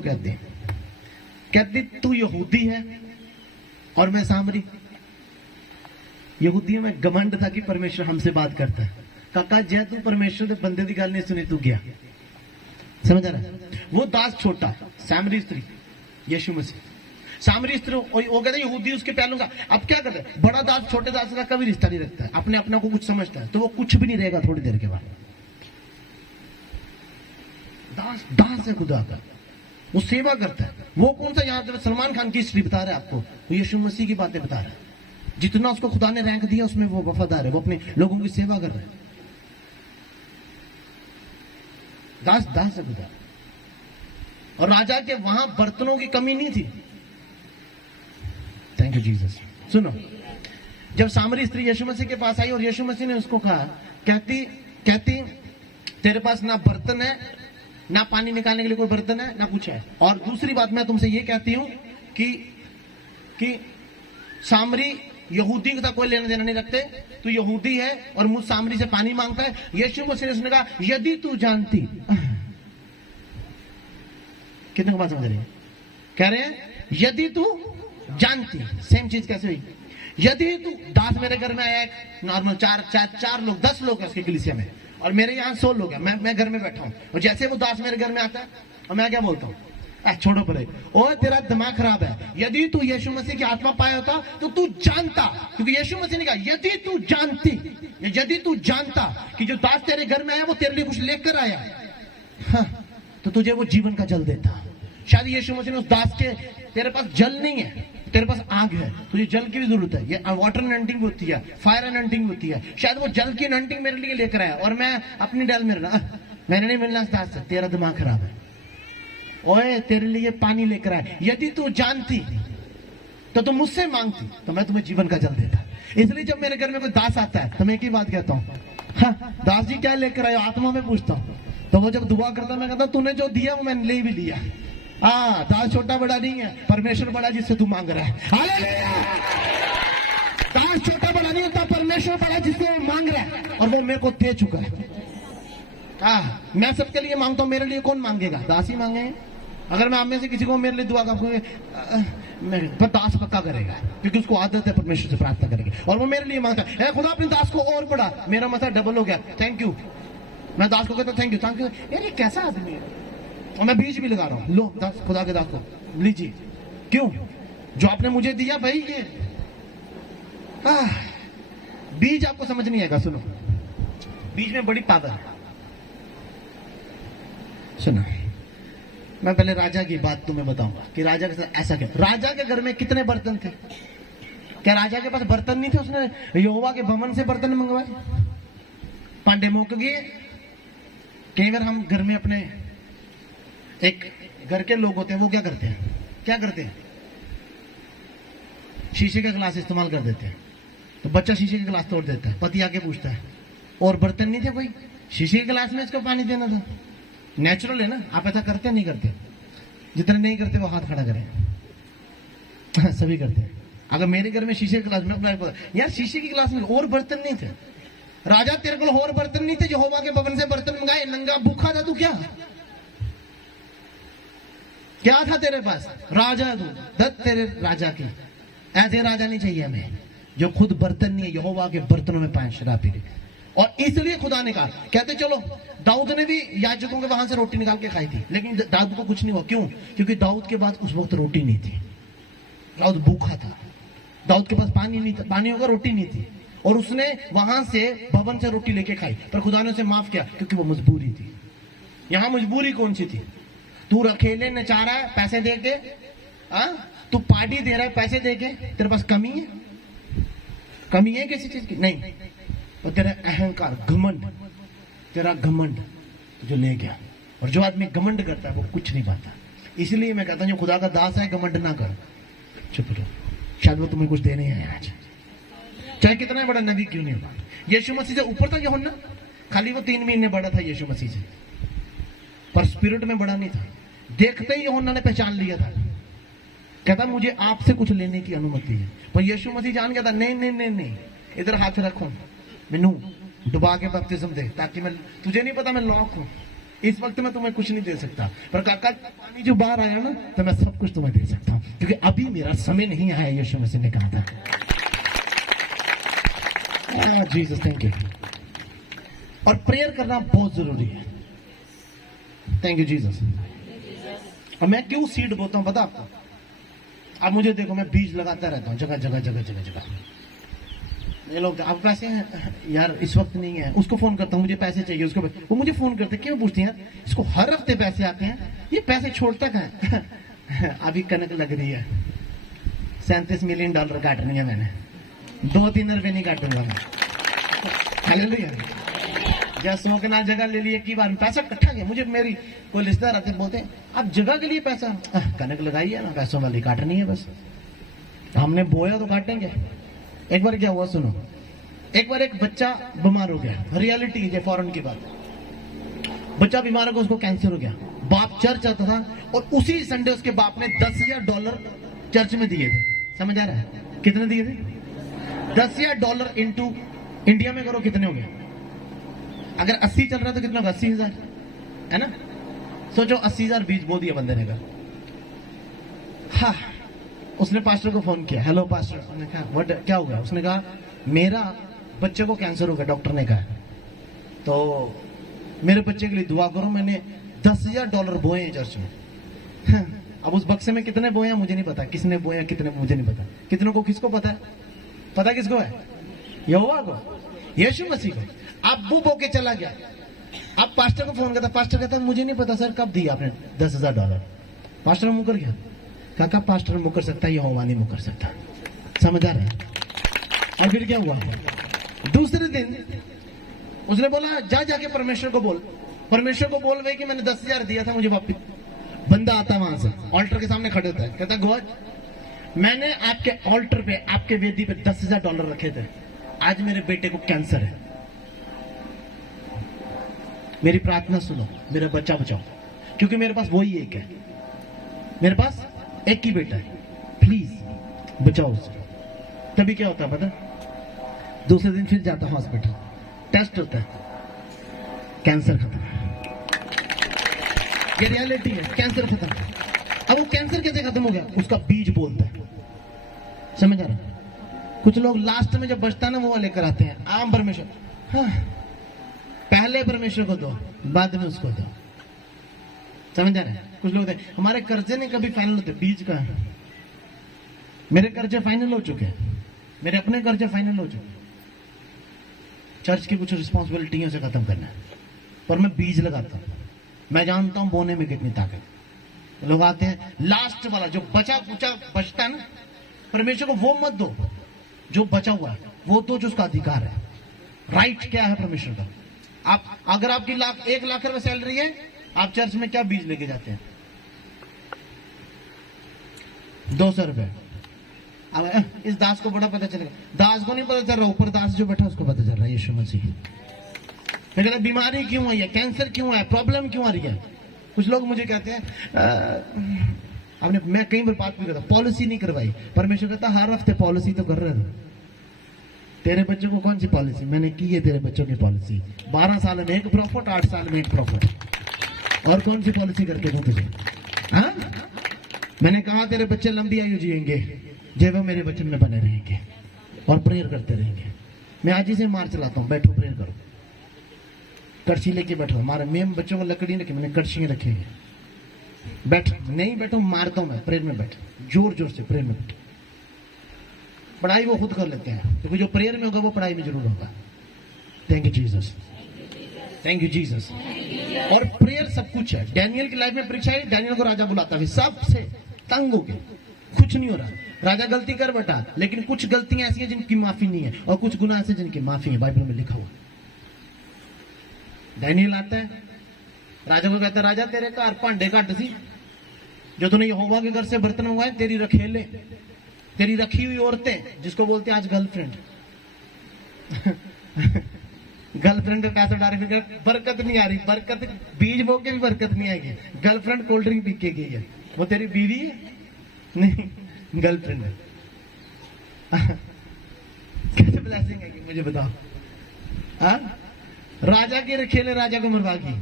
कहती तू यहूदी है और मैं सामरी। यहूदियों में घमंड था कि परमेश्वर हमसे बात करता है। काका जय तू परमेश्वर के बंदे की गल नहीं सुनी, तू गया। समझ आ रहा है? वो दास छोटा, सामरी स्त्री, यीशु मसीह। सामरी स्त्री वो कहते यहूदी उसके पहलू का। अब क्या करते हैं, बड़ा दास छोटे दास का कभी रिश्ता नहीं रखता है, अपने अपना को कुछ समझता है तो वो कुछ भी नहीं रहेगा थोड़ी देर के बाद। दास दास है खुदा का, वो सेवा करता है। वो कौन सा, यहाँ सलमान खान की हिस्ट्री बता रहा है आपको, वो यीशु मसीह की बातें बता रहा है। जितना उसको खुदा ने रैंक दिया उसमें वो वफादार है, वो अपने लोगों की सेवा कर रहा है। दास दास है खुदा। और राजा के वहां बर्तनों की कमी नहीं थी। Thank you Jesus. सुनो, जब सामरी स्त्री यीशु मसीह के पास आई और यीशु मसीह ने उसको कहा, कहती तेरे पास ना बर्तन है, ना पानी निकालने के लिए कोई बर्तन है, ना कुछ है। और दूसरी बात मैं तुमसे ये कहती हूं कि सामरी यहूदी के साथ कोई लेना देना नहीं रखते। तू यहूदी है और मुझ सामरी से पानी मांगता है। यीशु मसीह ने उसने कहा यदि तू जानती। कितने को बात समझ रही है? कह रहे हैं यदि तू जानती। सेम चीज कैसे हुई? यदि तू, दास मेरे घर में आया, एक नॉर्मल चार लोग 10 लोग है उसके कलीसिया में, और मेरे यहाँ 100 लोग हैं, मैं घर में बैठा हूं, और जैसे वो दास मेरे घर में आता है और मैं क्या बोलता हूँ, छोड़ो परे, ओ तेरा दिमाग खराब है। यदि तू यीशु मसीह की आत्मा पाया होता तो तू जानता, क्योंकि यीशु मसीह ने कहा यदि तू जानती, यदि तू जानता कि जो दास तेरे घर में आया वो तेरे लिए कुछ लेकर आया, हाँ, तो तुझे वो जीवन का जल देता। शायद यीशु मसीह ने उस दास के, तेरे पास जल नहीं है, तेरे पास आग है, तुझे जल की भी जरूरत है। ये वाटर अनंटिंग होती है, फायर अनंटिंग होती है। शायद वो जल की अनंटिंग मेरे लिए लेकर आया और मैं अपनी डैल में रहना, मैंने नहीं मिलना इस दास से। तेरा दिमाग खराब है, ओए तेरे लिए पानी लेकर आए। यदि तू जानती तो तुम मुझसे मांगती तो मैं तुम्हें जीवन का जल देता। इसलिए जब मेरे घर में कोई दास आता है तो मैं एक ही बात कहता हूँ, हाँ, दास जी क्या लेकर आए, आत्मा में पूछता हूँ। तो वो जब दुआ करता मैं कहता हूँ तूने जो दिया वो मैंने ले भी लिया। हाँ, दास छोटा बड़ा नहीं है, परमेश्वर बड़ा जिससे तू मांग रहा है। हालेलुया। दास छोटा बड़ा नहीं होता, परमेश्वर बड़ा जिससे मांग रहा है, और वो मेरे को दे चुका है। मैं सबके लिए मांगता हूँ, मेरे लिए कौन मांगेगा? दास ही मांगे। अगर मैं आप में से किसी को मेरे लिए दुआ करूंगा, दास पक्का करेगा, क्योंकि उसको आदत है परमेश्वर से प्रार्थना करेगी, और वो मेरे लिए मांगता है खुदा अपने दास को और बढ़ा। मेरा मसला डबल हो गया, थैंक यू। मैं दास को कहता थैंक यू यार, ये कैसा आदमी है। और मैं बीज भी लगा रहा हूँ, लो दास, खुदा के दास को लीजिए। क्यों? जो आपने मुझे दिया भाई, ये बीज आपको समझ नहीं आएगा। सुनो, बीज में बड़ी पावर है। सुनो, मैं पहले राजा की बात तुम्हें बताऊंगा कि राजा के साथ ऐसा क्या। राजा के घर में कितने बर्तन थे? क्या राजा के पास बर्तन नहीं थे? उसने यहोवा के भवन से बर्तन मंगवाए, पांडे मुक गए। कई बार हम घर में अपने, एक घर के लोग होते हैं, वो क्या करते हैं, शीशे का गिलास इस्तेमाल कर देते हैं। तो बच्चा शीशे का गिलास तोड़ देता है, पति आके पूछता है और बर्तन नहीं थे कोई, शीशे के गिलास में इसको पानी देना था। नेचुरल है ना? आप ऐसा करते नहीं करते? जितने नहीं करते वो हाथ खड़ा करें। सभी करते हैं। अगर मेरे घर में शीशे के गिलास में, यार शीशे के गिलास में और बर्तन नहीं थे। राजा तेरे को और बर्तन नहीं थे, यहोवा के भवन से बर्तन मंगाए, नंगा भूखा था तू, क्या था तेरे पास? राजा तू, दत्त तेरे राजा की। ऐसे राजा नहीं चाहिए हमें जो खुद बर्तन नहीं है, यहोवा के बर्तनों में पाए शराब पी रहे। और इसलिए खुदा ने कहा, कहते चलो दाऊद ने भी याजकों के वहां से रोटी निकाल के खाई थी, लेकिन दाऊद को कुछ नहीं हुआ। क्यों? क्योंकि दाऊद के बाद उस वक्त रोटी नहीं थी, दाऊद भूखा था, दाऊद के पास पानी नहीं था, पानी होगा रोटी नहीं थी, और उसने वहां से भवन से रोटी लेके खाई, पर खुदा ने उसे माफ किया क्योंकि वो मजबूरी थी। यहां मजबूरी कौन सी थी? तू अकेले नचा रहा है पैसे दे के, तू पार्टी दे रहा है पैसे दे के, तेरे पास कमी है? कमी है किसी चीज की? नहीं, और तेरा अहंकार, घमंड, तेरा घमंड जो ले गया। और जो आदमी घमंड करता है वो कुछ नहीं पाता। इसलिए मैं कहता हूं जो खुदा का दास है, घमंड ना कर, चुप रहो, शायद वो तुम्हें कुछ देने आया आज, चाहे कितना बड़ा नबी क्यों नहीं होगा। यीशु मसीह से ऊपर था यूहन्ना, खाली वो 3 महीने बड़ा था यीशु मसीह से, पर स्पिरिट में बड़ा नहीं था। देखते ही यूहन्ना ने पहचान लिया था, कहता मुझे आपसे कुछ लेने की अनुमति है। पर यीशु मसीह जान गया था, नहीं नहीं नहीं नहीं, इधर हाथ रखो, मैनू डुबा के बपतिस्म दे, ताकि मैं, तुझे नहीं पता मैं लॉक हूं, इस वक्त मैं तुम्हें कुछ नहीं दे सकता, पर काका पानी जो बाहर आया ना तो मैं सब कुछ तुम्हें दे सकता हूं, क्योंकि अभी मेरा समय नहीं आया, यीशु मसीह ने कहा था। Jesus, thank you. और प्रेयर करना बहुत जरूरी है। Thank you Jesus. और मैं क्यों सीड बोता हूं पता आपको? अब मुझे देखो, मैं बीज लगाता रहता हूं जगह जगह जगह जगह जगह। ये लोग आप पैसे हैं यार, इस वक्त नहीं है, उसको फोन करता हूं मुझे पैसे चाहिए, उसको वो मुझे फोन करते, क्यों पूछती हैं? इसको हर हफ्ते पैसे आते हैं, ये पैसे छोड़ता कहां है? अभी कनक लग रही है, $37 मिलियन काटनी है मैंने, 2-3 रुपए नहीं काटूंगा मैं। हालेलुया। जैसों के ना जगह ले लिए की बार पैसा इकट्ठा किया। मुझे मेरी कोई रिश्तेदार आते बोलते आप जगह के लिए पैसा, कनक लगाई है ना, पैसों वाली काटनी है बस, हमने बोया तो काटेंगे। एक बार क्या हुआ सुनो, एक बार एक बच्चा बीमार हो गया, रियलिटी है फॉरेन की बात, बच्चा बीमार हो गया, उसको कैंसर हो गया, बाप चर्च आता था और उसी संडे उसके बाप ने $10,000 चर्च में दिए थे। समझ आ रहा है? कितने दिए थे? $10,000 इंटू इंडिया में करो कितने हो गए? अगर 80 चल रहा है तो कितना होगा? 80,000 है ना। सोचो 80,000 बीज बो दिया बंदे ने कहा। हाँ, उसने पास्टर को फोन किया, हेलो पास्टर। उसने कहा व्हाट, क्या हो गया? उसने कहा मेरा बच्चे को कैंसर हो गया, डॉक्टर ने कहा, तो मेरे बच्चे के लिए दुआ करो। मैंने $10,000 बोए हैं चर्च में। हाँ, अब उस बक्से में कितने बोए हैं मुझे नहीं पता, किसने बोए कितने मुझे नहीं पता, कितनों को किसको पता है? पता किसको है? यहोवा को, यीशु मसीह को। अब वो बो के चला गया, अब पास्टर को फोन करता, पास्टर कहता मुझे नहीं पता सर कब दिया आपने $10,000। पास्टर मुकर गया, काका पास्टर मुकर सकता है, यहोवा नहीं मुकर सकता। समझ आ रहा है? और फिर क्या हुआ? दूसरे दिन उसने बोला जाके परमेश्वर को बोल, परमेश्वर को बोल भाई कि मैंने 10,000 दिया था, मुझे वापिस। बंदा आता वहां से, ऑल्टर के सामने खड़े होता है, कहता गॉड मैंने आपके ऑल्टर पे, आपके वेदी पे $10,000 रखे थे, आज मेरे बेटे को कैंसर है, मेरी प्रार्थना सुनो, मेरा बच्चा बचाओ, क्योंकि मेरे पास वही एक है, मेरे पास एक ही बेटा है, प्लीज बचाओ उसे। तभी क्या होता है पता? दूसरे दिन फिर जाता हॉस्पिटल, टेस्ट होता है, कैंसर खत्म। ये रियलिटी है, कैंसर खत्म। अब वो कैंसर कैसे खत्म हो गया? उसका बीज बोलता है। समझ आ रहा? कुछ लोग लास्ट में जब बचता है ना वो लेकर आते हैं, आम परमेश्वर। हाँ, पहले परमेश्वर को दो, बाद में उसको दो। समझ आ रहा है? कुछ लोग हमारे कर्जे नहीं कभी फाइनल होते, बीज का। मेरे कर्जे फाइनल हो चुके हैं, मेरे अपने कर्जे फाइनल हो चुके हैं। चर्च की कुछ रिस्पॉन्सिबिलिटियों से खत्म करना है, पर मैं बीज लगाता हूं। मैं जानता हूं बोने में कितनी ताकत। लोग आते हैं लास्ट वाला जो बचा कुचा बचता है ना, परमेश्वर को वो मत दो जो बचा हुआ है, वो तो जो उसका अधिकार है। राइट क्या है परमेश्वर का? आप अगर आपकी 1 लाख रुपए सैलरी है, आप चर्च में क्या बीज लेके जाते हैं? 200 रुपए। अब इस दास को बड़ा पता चलेगा, दास को नहीं पता चल रहा, ऊपर दास जो बैठा उसको पता चल रहा है, यीशु मसीह। मैं कहता बीमारी क्यों आई है, कैंसर क्यों है, प्रॉब्लम क्यों आ रही है? कुछ लोग मुझे कहते हैं आपने, मैं कई बार बात भी करता, पॉलिसी नहीं करवाई। परमेश्वर कहता हर हफ्ते पॉलिसी तो कर रहे थे। तेरे बच्चों को कौन सी पॉलिसी? मैंने की है तेरे बच्चों की पॉलिसी। 12 साल में 1 प्रॉफिट, 8 साल में 1 प्रॉफिट। और कौन सी पॉलिसी करके दूं तुझे? हाँ, मैंने कहा तेरे बच्चे लंबी आयु जिएंगे जब वो मेरे वचन में बने रहेंगे और प्रेयर करते रहेंगे। मैं आज ही से मार चलाता हूं, बैठो प्रेयर करो। कड़छी लेके बैठो। हमारे मेम बच्चों को लकड़ी रखी, मैंने कड़छी रखी है। बैठ नहीं बैठो, मारता हूं मैं, प्रेयर में बैठ, जोर जोर से प्रेयर में बैठ। पढ़ाई वो खुद कर लेते हैं, क्योंकि जो प्रेयर में होगा वो पढ़ाई में जरूर होगा। Thank you Jesus, thank you Jesus. और प्रेयर सब कुछ है। डैनियल की लाइफ में परीक्षा है, डैनियल को राजा बुलाता है, सबसे तंग हो गए, कुछ नहीं हो रहा। राजा गलती कर बैठा, लेकिन कुछ गलतियां ऐसी हैं जिनकी माफी नहीं है, और कुछ गुनाह ऐसे जिनकी माफी है, बाइबल में लिखा हुआ। डैनियल आता है, राजा को कहता है, राजा तेरे घर भांडे घट सी, जो तूने यहोवा के घर से बर्तन मंगवाए, तेरी रखेले, तेरी रखी हुई औरतें, जिसको बोलते हैं आज गर्लफ्रेंड गर्लफ्रेंड का पैसा डायरेक्ट, बरकत नहीं आ रही, बरकत बीज बो के भी बरकत नहीं आएगी। गर्लफ्रेंड कोल्ड ड्रिंक पी के गई है, वो तेरी बीवी है? नहीं, गर्लफ्रेंड है। कैसे ब्लेसिंग है कि मुझे बताओ। राजा के रखेले राजा को मरवा की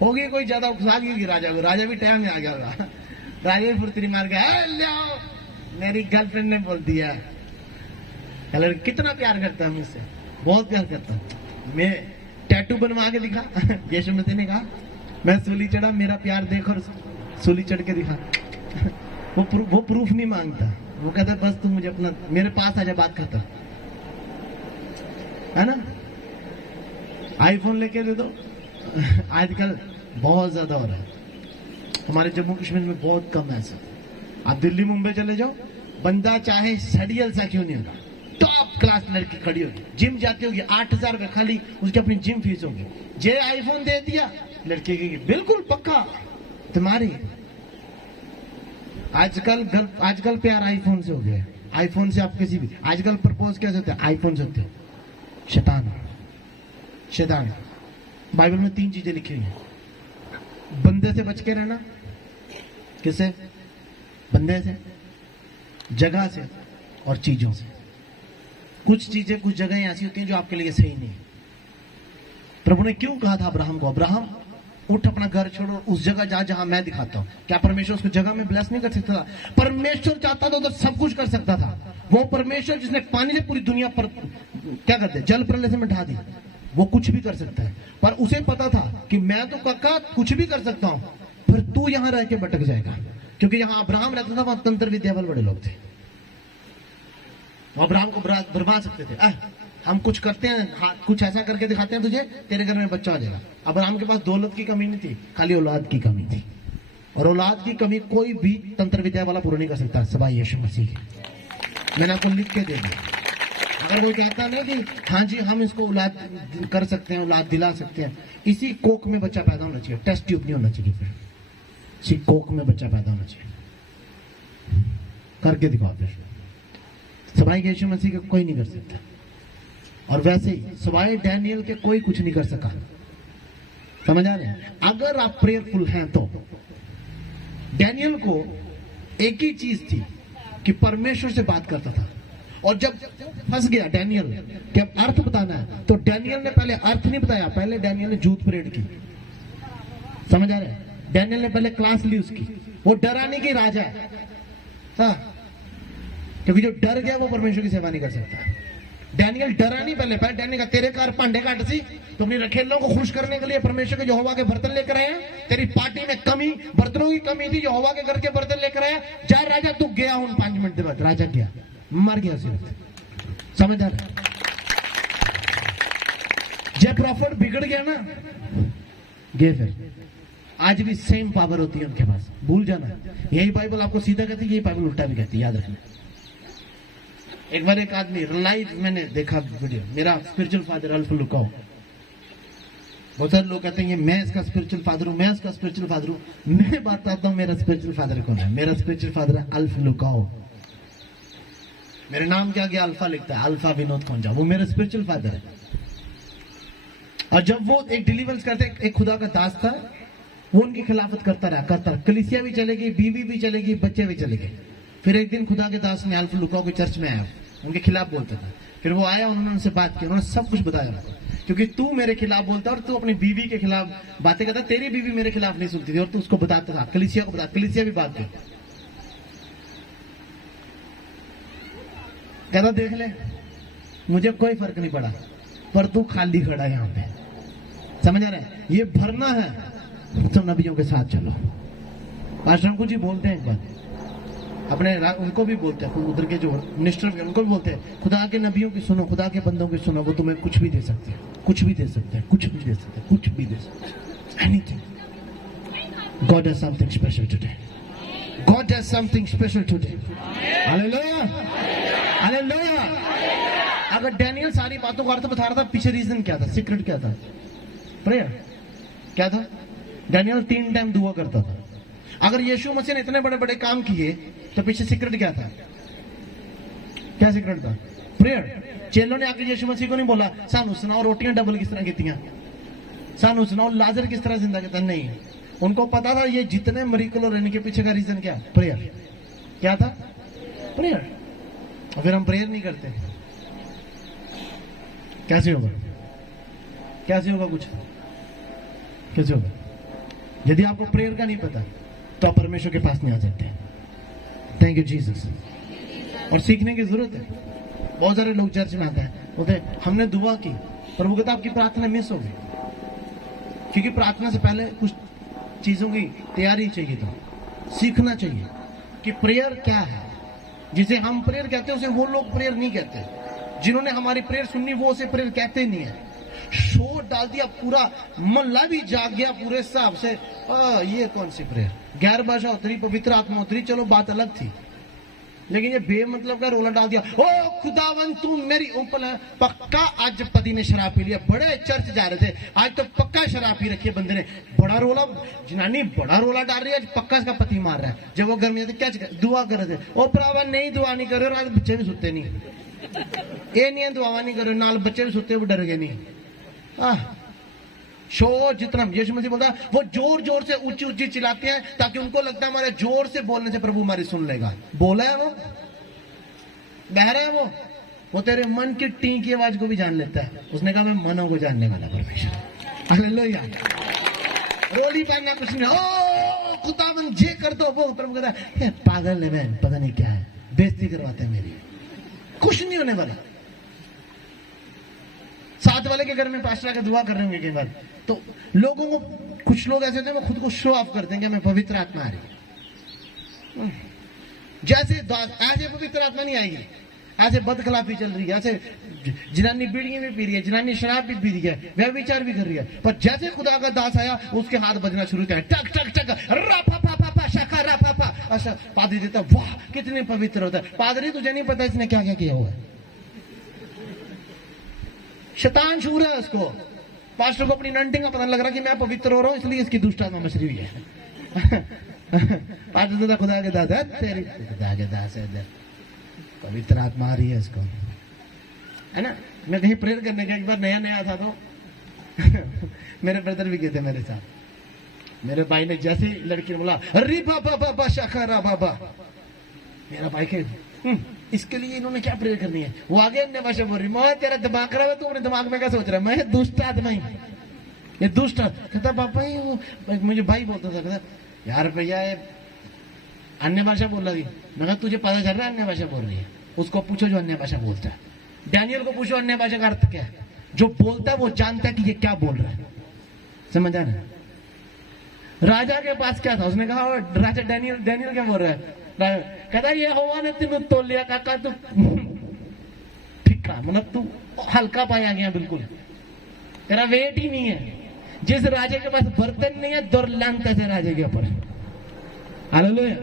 होगी, कोई ज्यादा उकसा गई राजा को, राजा भी टाइम में आ गया होगा। राजा भी फुर्ती मार गया, मेरी गर्लफ्रेंड ने बोल दिया। कितना प्यार करता है मुझसे, बहुत प्यार करता है। मैं टैटू बनवा के दिखा यीशु मसीह ने कहा, मैं सूली चढ़ा, मेरा प्यार देख, और सूली चढ़ के दिखा। वो प्रूफ नहीं मांगता, वो कहता बस तू मुझे अपना, मेरे पास आजा, बात करता है ना। आईफोन लेके दे दो, आजकल बहुत ज्यादा हो रहा है। हमारे जम्मू कश्मीर में बहुत कम है ऐसा। आप दिल्ली मुंबई चले जाओ, बंदा चाहे सड़ियल सा क्यों नहीं होगा, टॉप क्लास लड़की खड़ी होगी, जिम जाती होगी, 8,000 रुपए खाली उसकी अपनी जिम फीस होगी। जे आईफोन दे दिया, लड़की की बिल्कुल पक्का तुम्हारी। आजकल प्यार आईफोन से हो गया है। आईफोन से आप किसी भी, आजकल प्रपोज कैसे होते हैं? आईफोन से होते हैं। शैतान। बाइबल में 3 चीजें लिखी हुई हैं। बंदे से बच के रहना, किससे? बंदे से, जगह से, और चीजों से। कुछ चीजें, कुछ जगहें ऐसी होती हैं जो आपके लिए सही नहीं है। प्रभु ने क्यों कहा था अब्राहम को, अब्राहम उठ, अपना घर छोड़ो, उस जगह जा जहां मैं दिखाता हूं। क्या परमेश्वर उसको जगह में ब्लेस नहीं कर सकता था? परमेश्वर चाहता था तो सब कुछ कर सकता था। वो परमेश्वर जिसने पानी से पूरी दुनिया पर क्या कर दिया, जल प्रलय से मिटा दी, वो कुछ भी कर सकता है। पर उसे पता था कि मैं तो काका कुछ भी कर सकता हूं, फिर तू यहां रह के भटक जाएगा। क्योंकि जहां अब्राहम रहता था वहां तंत्र विद्या वाले बड़े लोग थे, अब्राहम को बर्बाद सकते थे। हम कुछ करते हैं, कुछ ऐसा करके दिखाते हैं तुझे, तेरे घर में बच्चा आ जाएगा। अब्राहम के पास दौलत की कमी नहीं थी, खाली औलाद की कमी थी। और औलाद की कमी कोई भी तंत्र विद्या वाला पूरा नहीं कर सकता, सवाई यीशु मसीह की। मैंने आपको लिख के दे दिया। अगर वो कहता नहीं कि हाँ जी हम इसको औलाद कर सकते हैं, औलाद दिला सकते हैं, इसी कोक में बच्चा पैदा होना चाहिए, टेस्ट ट्यूब नहीं होना चाहिए, फिर इसी कोक में बच्चा पैदा होना चाहिए। करके दिखाओ फिर। सवाई यीशु मसीह का कोई नहीं कर सकता, और वैसे ही सवाई डैनियल के कोई कुछ नहीं कर सका। समझ आ रहे हैं? अगर आप प्रेयरफुल हैं तो डैनियल को एक ही चीज थी कि परमेश्वर से बात करता था। और जब फंस गया डैनियल कि अब अर्थ बताना है, तो डैनियल ने पहले अर्थ नहीं बताया, पहले डैनियल ने जूत परेड की। समझ आ रहे हैं? डैनियल ने पहले क्लास ली उसकी। वो डरा नहीं कि राजा है, क्योंकि जो डर गया वो परमेश्वर की सेवा नहीं कर सकता। डैनियल डरा नहीं, पहले डैनियल का तेरे घर भांडे घट सी, तो अपनी रखेलों को खुश करने के लिए परमेश्वर के यहोवा के बर्तन लेकर आए हैं। तेरी पार्टी में कमी, बर्तनों की कमी थी, यहोवा के घर के बर्तन लेकर आया। जा राजा, तू गया हूं 5 मिनट के बाद। राजा गया, मर गया सिर्फ। समझ आ रहा? जब प्रॉफिट बिगड़ गया ना, गए फिर। आज भी सेम पावर होती है उनके पास, भूल जाना। यही बाइबल आपको सीधा कहती है, यही बाइबल उल्टा भी कहती है, याद रखना। एक बार एक आदमी लाइव मैंने देखा वीडियो, मेरा स्पिरिचुअल फादर अल्फ लुकाओ। बहुत सारे लोग कहते हैं मैं इसका स्पिरिचुअल फादर हूं, मैं इसका स्पिरिचुअल फादर हूं। मैं बात करता हूं मेरा स्पिरिचुअल फादर कौन है। मेरा स्पिरिचुअल फादर है अल्फ लुकाओ। मेरे नाम क्या गया, अल्फा लिखता है, अल्फा विनोद कौन जा, वो मेरा स्पिरिचुअल फादर है। और जब वो एक डिलीवरेंस करते, एक खुदा का दास था, वो उनकी खिलाफत करता रहा। कलीसिया भी चलेगी, बीवी भी चलेगी, बच्चे भी चले गए। फिर एक दिन खुदा के दास ने अल्फ लुकाओ के चर्च में आया, उनके खिलाफ बोलता था। फिर वो आया, उन्होंने उनसे बात की, उन्होंने सब कुछ बताया। क्योंकि तू मेरे खिलाफ बोलता और तू अपनी बीवी के खिलाफ बातें करता, तेरी बीवी मेरे खिलाफ नहीं सुनती थी, और तू उसको बताता था, कलीसिया को बता, कलीसिया भी बात की। कहता देख ले, मुझे कोई फर्क नहीं पड़ा, पर तू खाली खड़ा है यहाँ पे। समझ आ रहा है? ये भरना है तो नबियों के साथ चलो। पास्टर अंकुल जी बोलते हैं एक बार अपने उनको भी बोलते हैं, उधर के जो मिनिस्टर उनको भी बोलते हैं, खुदा के नबियों की सुनो, खुदा के बंदों की सुनो, वो तुम्हें कुछ भी दे सकते हैं, कुछ भी दे सकते हैं, कुछ भी दे सकते हैं, कुछ भी दे सकते हैं, anything. God has something special today. God has something special today. Hallelujah. Hallelujah. अगर डैनियल सारी बातों का अर्थ बता रहा था, पीछे रीजन क्या था, सीक्रेट क्या था? प्रेयर। क्या था? डैनियल 3 टाइम दुआ करता था। अगर यीशु मसीह ने इतने बड़े बड़े काम किए तो पीछे सीक्रेट क्या था? क्या सीक्रेट था? प्रेयर। चेलों ने आके यीशु मसीह को नहीं बोला सानू सुनाओ रोटियां डबल किस तरह कीतियां, सानू सुनाओ लाजर किस तरह जिंदा किया। नहीं, उनको पता था ये जितने मरीकल और इनके पीछे का रीजन क्या? प्रेयर। क्या था? प्रेयर। और फिर हम प्रेयर नहीं करते, कैसे होगा? कैसे होगा? कुछ कैसे होगा? यदि आपको प्रेयर का नहीं पता तो आप परमेश्वर के पास नहीं आ सकते। Thank you Jesus. और सीखने की जरूरत है। बहुत सारे लोग चर्च में आते हैं, बोलते हैं हमने दुआ की, पर वो कहता आपकी प्रार्थना मिस हो गई, क्योंकि प्रार्थना से पहले कुछ चीजों की तैयारी चाहिए था, सीखना चाहिए कि प्रेयर क्या है। जिसे हम प्रेयर कहते हैं उसे वो लोग प्रेयर नहीं कहते, जिन्होंने हमारी प्रेयर सुननी वो उसे प्रेयर कहते नहीं है। शोर डाल दिया, पूरा मल्ला भी जाग गया पूरे हिसाब से, ये कौन सी प्रेयर? गैर भाषा उतरी, पवित्र आत्मा उतरी, चलो बात अलग थी, लेकिन ये बेमतलब का रोला डाल दिया। ओ खुदावन तू मेरी ऊपर है। पक्का आज पति ने शराब पी लिया, बड़े चर्च जा रहे थे, आज तो पक्का शराब पी रखी है बंदे ने, बड़ा रोला, जनानी बड़ा रोला डाल रही है, आज पक्का इसका पति मार रहा है। जब वो घर में क्या दुआ कर रहे थे, ओ भरावा नहीं दुआ नहीं कर रहे, आज बच्चे भी सुते नहीं, ये नहीं है दुआ नहीं कर रहे, नाल बच्चे भी सुते, वो डर गए नहीं। शोर जितना यीशु मसीह बोलता है, वो जोर जोर से ऊंची ऊंची चिल्लाते हैं ताकि उनको लगता है हमारे जोर से बोलने से प्रभु हमारी सुन लेगा। बोला है वो, बहरा है वो तेरे मन की टी की आवाज को भी जान लेता है। उसने कहा मैं मनों को जानने वाला परमेश्वर। हालेलुया। रोली पाना कुछ नहीं, ओ खुदावन जे कर दो, वो प्रभु कहता है पागल है बहन, पता नहीं क्या है, बेइज्जती करवाते हैं मेरी, कुछ नहीं होने वाला। साथ वाले के घर में पास्टर आके दुआ कर रहे होंगे कई बार, तो लोगों को, कुछ लोग ऐसे होते हैं वो खुद को शो ऑफ करते हैं कि हमें पवित्र आत्मा आ रही है। जैसे ऐसे पवित्र आत्मा नहीं आएगी, ऐसे बदखिलाफी चल रही है, ऐसे जनानी बीड़ी भी पी रही है, जनानी शराब भी पी रही है, व्यभिचार भी कर रही है, पर जैसे खुदा का दास आया उसके हाथ बजना शुरू किया, टक टक टक रापा पापा शाखा रापा पा। अच्छा पादरी देता, वाह कितने पवित्र होता है। पादरी तुझे नहीं पता इसने क्या क्या किया हुआ है, शैतान छू रहा है उसको। पास्टर को अपनी नंटिंग का पता लग रहा कि मैं पवित्र हो रहा हूं इसलिए इसकी दुष्ट आत्मा मछली हुई है। पास्टर तो खुदा के दास है, तेरी खुदा के दास है, पवित्र आत्मा आ रही है इसको, है ना। मैं कहीं प्रेयर करने का एक बार नया था तो मेरे ब्रदर भी गए थे मेरे साथ। मेरे भाई ने जैसे ही लड़की ने बोला अरे बाबा बाबा शाखा बाबा, मेरा भाई के इसके लिए इन्होंने क्या प्रेयर करनी है, वो आगे अन्य भाषा बोल रही, मैं तेरा दिमाग खराब है, तू अपने दिमाग में क्या सोच रहा है, मैं दुष्ट आत्मा ही, ये दुष्ट। कहता पापा ही वो मुझे भाई बोलता था, कहता यार भैया ये अन्य भाषा बोल रही। मैं कहा तुझे पता चल रहा है अन्य भाषा बोल रही है, उसको पूछो जो अन्य भाषा बोलता है। डैनियल को पूछो अन्य भाषा का अर्थ क्या है, जो बोलता है वो जानता है कि ये क्या बोल रहा है। समझ आ रहा है? राजा के पास क्या था, उसने कहा राजा डैनियल क्या बोल रहा है, कहता ये होवा ने तेन तोल लिया काका, तू फिक्का, मतलब तू हल्का पाया गया, बिल्कुल तेरा वेट ही नहीं है। जिस राजे के पास बर्तन नहीं है दुर्लांत है राजे के ऊपर। हालेलुया।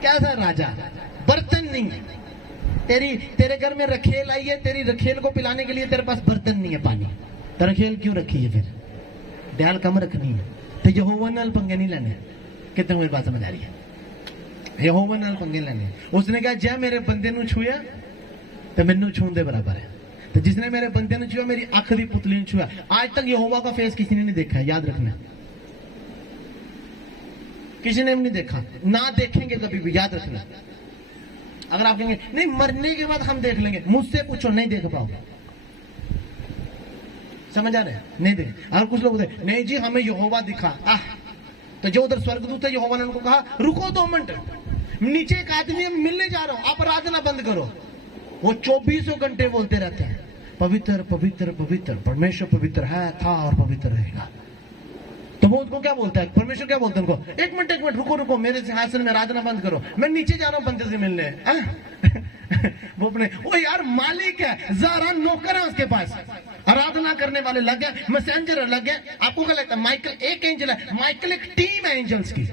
क्या था राजा, बर्तन नहीं है, तेरे घर में रखेल आई है, तेरी रखेल को पिलाने के लिए तेरे पास बर्तन नहीं है पानी, तो रखेल क्यों रखी है, फिर ध्यान कम रखनी है, तो यहोवा नाल पंगे नहीं लेने। कितने मेरी बात समझ आ रही है? यहोवा नाल पंगे लेने। उसने कहा जय मेरे बंदे नु छुया तो मैनू छून दे बराबर है, तो जिसने मेरे बंदे ने छुआ मेरी अख दी पुतली ने छुआ। आज तक यहोवा का फेस किसी ने नहीं देखा है, याद रखना, किसी ने नहीं देखा, ना देखेंगे कभी भी, याद रखना। अगर आप कहेंगे नहीं मरने के बाद हम देख लेंगे, मुझसे पूछो, नहीं देख पाओगे। समझ आ रहे हैं? नहीं देख। और कुछ लोग बोलते नहीं जी हमें यहोवा दिखा, तो जो उधर स्वर्गदूत है यहोवा ने उनको कहा रुको 2 मिनट, नीचे एक आदमी हम मिलने जा रहा हूं, आप आराधना बंद करो। वो 24 घंटे बोलते रहते हैं, पवित्र पवित्र पवित्र, परमेश्वर पवित्र है, था और पवित्र रहेगा। तो वो उनको क्या बोलता है, परमेश्वर क्या बोलता है उनको, एक मिनट रुको रुको, मेरे सिंहासन में आराधना बंद करो, मैं नीचे जा रहा हूं बंदे से मिलने। वो अपने, ओ यार मालिक है, जरा नौकर है उसके पास, आराधना करने वाले लग गए, मैसेंजर अलग है। आपको क्या लगता है माइकल एक एंजल है? माइकल एक टीम है एंजल्स की,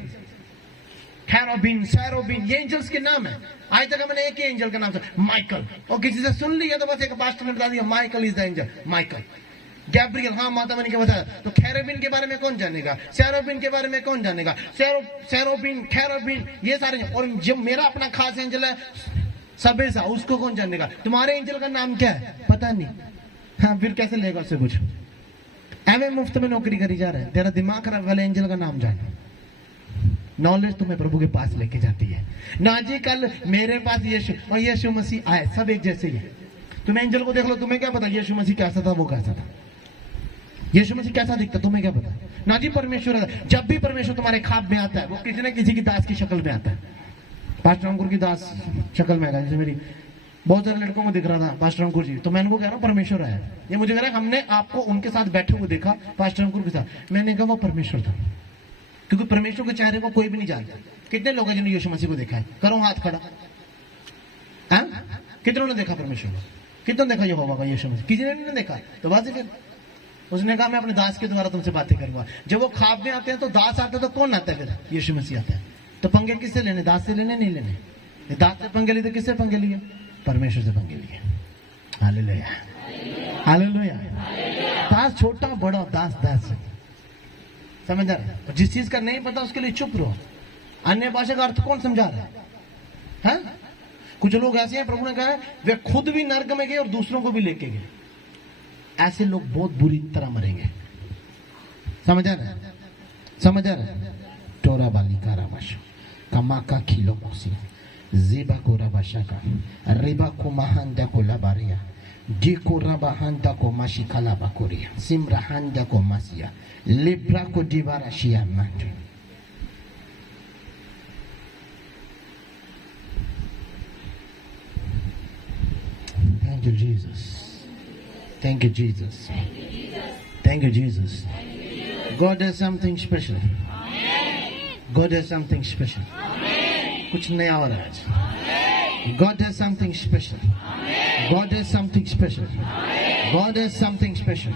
कैरोबिन सैरोबिन, ये एंजल्स के नाम है। आज तक मैंने एक ही एंजल का नाम सुना, माइकल, और किसी से सुन लिया तो बस एक पास्टर ने बता दिया Michael is the angel, Michael. Gabriel, हाँ माता मैंने क्या बताया। तो कैरोबिन के बारे में कौन जानेगा, सैरोबिन के बारे में कौन जानेगा, सैरोबिन कैरोबिन ये सारे। और जो मेरा अपना खास एंजल है सबेसा, उसको कौन जानेगा। तुम्हारे एंजल का नाम क्या है पता नहीं, हाँ फिर कैसे लेगा उससे कुछ। एवं मुफ्त में नौकरी करी जा रहा है, तेरा दिमाग खराब वाले एंजल का नाम जानो। नॉलेज तुम्हें प्रभु के पास लेके जाती है ना जी। कल मेरे पास यीशु और यीशु मसीह आए, सब एक जैसे ही है। तुम एंजल को देख लो, तुम्हें क्या पता यीशु मसीह कैसा था, वो कैसा था, यीशु मसीह कैसा दिखता, तुम्हें क्या पता ना जी। परमेश्वर है, जब भी परमेश्वर तुम्हारे ख्वाब में आता है वो किसी न किसी की दास की शक्ल में आता है। पास्टर अंकुर की दास शक्ल में आएगा, जैसे मेरी बहुत सारे लड़कों को दिख रहा था पास्टर अंकुर जी, तो मैं उनको कह रहा हूँ परमेश्वर है। ये मुझे कह रहा है हमने आपको उनके साथ बैठे हुए देखा पास्टर अंकुर के साथ, मैंने कहा वो परमेश्वर था, क्योंकि परमेश्वर के चेहरे को कोई भी नहीं जानता। कितने लोग हैं जिन्होंने यीशु मसीह को देखा है, करो हाथ खड़ा। कितनों ने देखा परमेश्वर को, कितनों देखा यहोवा का यीशु मसीह, किसी ने नहीं देखा। तो बात फिर उसने कहा मैं अपने दास के द्वारा तुमसे बातें करूंगा। जब वो ख्वाब में आते हैं तो दास आते हैं, तो कौन आता है फिर, यीशु मसीह आता है। तो पंगे किससे लेने, दास से लेने नहीं लेने। दास से पंगे लिए तो किससे पंगे लिए, परमेश्वर से पंगे लिए। Hallelujah hallelujah. दास छोटा बड़ा, दास दास, समझ आ रहा है। जिस चीज का नहीं पता उसके लिए चुप रहो। अन्य भाषा का अर्थ कौन समझा रहा है? कुछ लोग ऐसे हैं, प्रभु ने कहा है वे खुद भी नर्क में गए और दूसरों को भी लेके गए। ऐसे लोग बहुत बुरी तरह मरेंगे। समझ आ रहा है, समझ आ रहा है। टोरा बाली काराबाश कमाका खिलो मोसी जीबा को राबाशा का रिबा को महांदा को लाबारिया Diko rabahanda ko mashikala bakoria. Simrahanda ko masia. Libra ko divara shia mantu. Thank you, Jesus. Thank you, Jesus. Thank you, Jesus. God has something special. God has something special. कुछ नया हो रहा है। God has something special. God has something special. God has something special.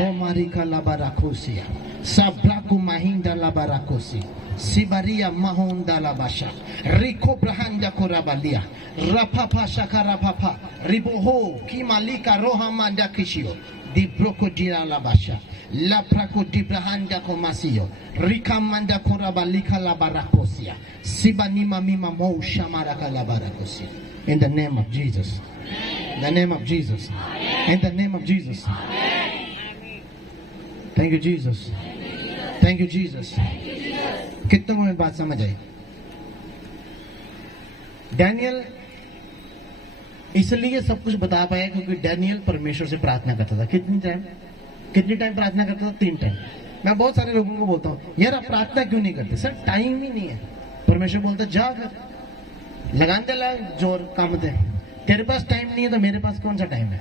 Oh Marika Labarakosia. Sabraku Mahinda Labarakosi. Sibaria Mahonda Labasha. Riko Brahanda Korabalia. Rapapa Shakarapapa. Riboho Kimalika Rohamanda Kishio. Di Brokodira Labasha. La Praco di Brahanda Komasio. Rikamanda Korabalika Labarakosia. Sibanima Mima Mo Shamaraka Labarakosia. In the name of Jesus. In the name of Jesus. In the name of Jesus. Thank you, Jesus. Thank you, Jesus. कितनों में बात समझ आई? Daniel इसलिए सब कुछ बता पाया क्योंकि डैनियल परमेश्वर से प्रार्थना करता था। कितनी टाइम प्रार्थना करता था? 3 टाइम। मैं बहुत सारे लोगों को बोलता हूँ यार आप प्रार्थना क्यों नहीं करते? सर टाइम ही नहीं है। परमेश्वर बोलता जा कर लगाते लग जोर काम दे। तेरे पास टाइम नहीं है तो मेरे पास कौन सा टाइम है?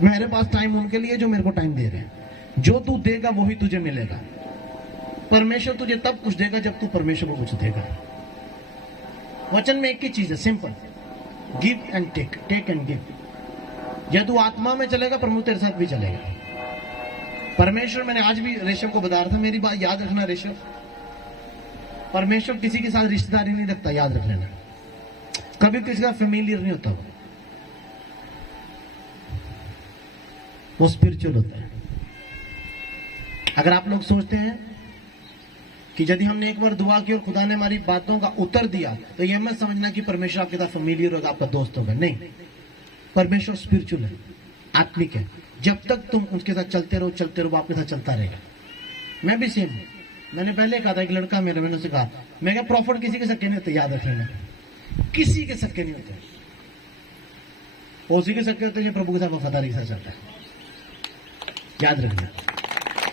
मेरे पास टाइम उनके लिए जो मेरे को टाइम दे रहे हैं। जो तू देगा वही तुझे मिलेगा। परमेश्वर तुझे तब कुछ देगा जब तू परमेश्वर को कुछ देगा। वचन में एक ही चीज है, simple, give and take, take and give. जब तू आत्मा में चलेगा प्रभु तेरे साथ भी चलेगा। परमेश्वर, मैंने आज भी रेशव को बता रहा था, मेरी बात याद रखना रेशव, परमेश्वर किसी के साथ रिश्तेदारी नहीं रखता, याद रख लेना। कभी किसी का फेमिलियर नहीं होता, वो स्पिरिचुअल होता है। अगर आप लोग सोचते हैं कि यदि हमने एक बार दुआ की और खुदा ने हमारी बातों का उत्तर दिया तो यह मत समझना कि परमेश्वर आपके साथ फेमिलियर होगा, आपका दोस्त होगा। नहीं, परमेश्वर स्पिरिचुअल है, आत्मिक है। जब तक तुम उसके साथ चलते रहो वो आपके साथ चलता रहेगा। मैं भी सेम हूं। मैंने पहले कहा था, एक लड़का मेरा, मैंने उसे कहा, मैं क्या प्रॉफिट किसी के सक्के नहीं होते, याद रख लेना, किसी के सक्के नहीं होते। उसी के सक्के होते जो प्रभु के साथ वफादारी के साथ चलता है, याद रखना।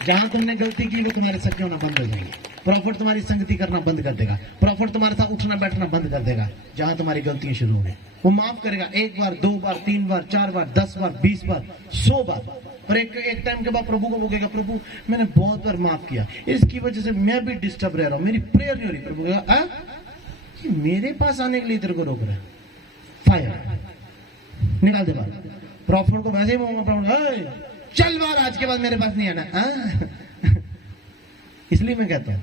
जहां तुमने गलती की वो तुम्हारे सच्चे होना बंद हो जाएंगे। प्रॉफिट तुम्हारी संगति करना बंद कर देगा। प्रॉफिट तुम्हारे साथ उठना बैठना बंद कर देगा। जहां तुम्हारी गलतियां शुरू हो गई वो माफ करेगा। 1 बार, 2 बार, 3 बार, 4 बार, 10 बार, 20 बार, 100 बार। और एक टाइम के बाद प्रभु को बोलेगा, प्रभु मैंने बहुत बार माफ किया, इसकी वजह से मैं भी डिस्टर्ब रह रहा हूं, मेरी प्रेयर नहीं हो रही। प्रभु कहेगा, मेरे पास आने के लिए तेरे को रोक रहा है, फायर, निकाल दे बाहर। प्रॉफिट को वैसे ही चल बाहर, आज के बाद मेरे पास नहीं आना। इसलिए मैं कहता हूं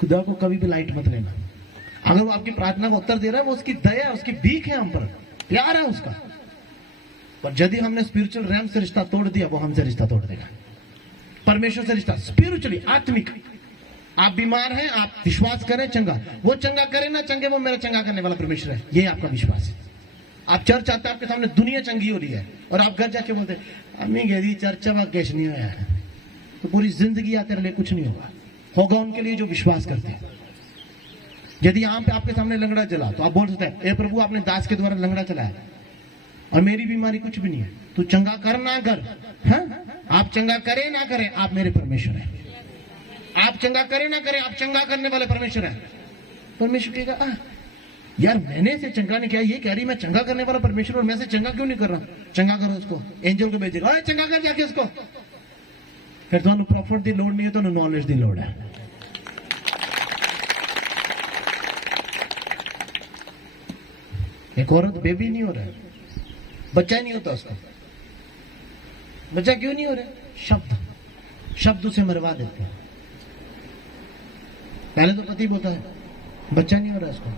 खुदा को कभी भी लाइट मत लेना। अगर वो आपकी प्रार्थना को उत्तर दे रहा है, वो उसकी दया है, उसकी भीख है हम पर, प्यार है उसका। पर यदि हमने स्पिरिचुअल रैम से रिश्ता तोड़ दिया, वो हमसे रिश्ता तोड़ देगा। परमेश्वर से रिश्ता स्पिरिचुअली, आत्मिक। आप बीमार हैं, आप विश्वास करें चंगा, वो चंगा करे ना चंगे, वो मेरा चंगा करने वाला परमेश्वर है, ये आपका विश्वास है। आप चर्च आते हैं, आपके सामने दुनिया चंगी हो रही है, और आप घर जाके बोलते अम्मी गहरी चर्चा में कैश नहीं होया है, तो पूरी जिंदगी या तेरे लिए कुछ नहीं होगा उनके लिए जो विश्वास करते हैं। यदि यहाँ पे आपके सामने लंगड़ा चला, तो आप बोल सकते हैं, ए प्रभु आपने दास के द्वारा लंगड़ा चलाया और मेरी बीमारी कुछ भी नहीं है, तू चंगा कर ना कर। हाँ? आप चंगा करे ना करे, आप मेरे परमेश्वर हैं। आप चंगा करे ना करे, आप चंगा करने वाले परमेश्वर हैं। परमेश्वर कहेगा, यार मैंने से चंगा नहीं किया, ये कह रही मैं चंगा करने वाला परमेश्वर, और मैं से चंगा क्यों नहीं कर रहा? चंगा करो उसको, एंजल को भेजेगा, चंगा कर जाके उसको। फिर तो प्रॉफिट की लोड़ नहीं है, तो नॉलेज की लोड़ है। एक औरत बेबी नहीं हो रहा है, बच्चा नहीं होता उसका। बच्चा क्यों नहीं हो रहा? शब्द उसे मरवा देते हैं। पहले तो पति बोलता है बच्चा नहीं हो रहा उसको,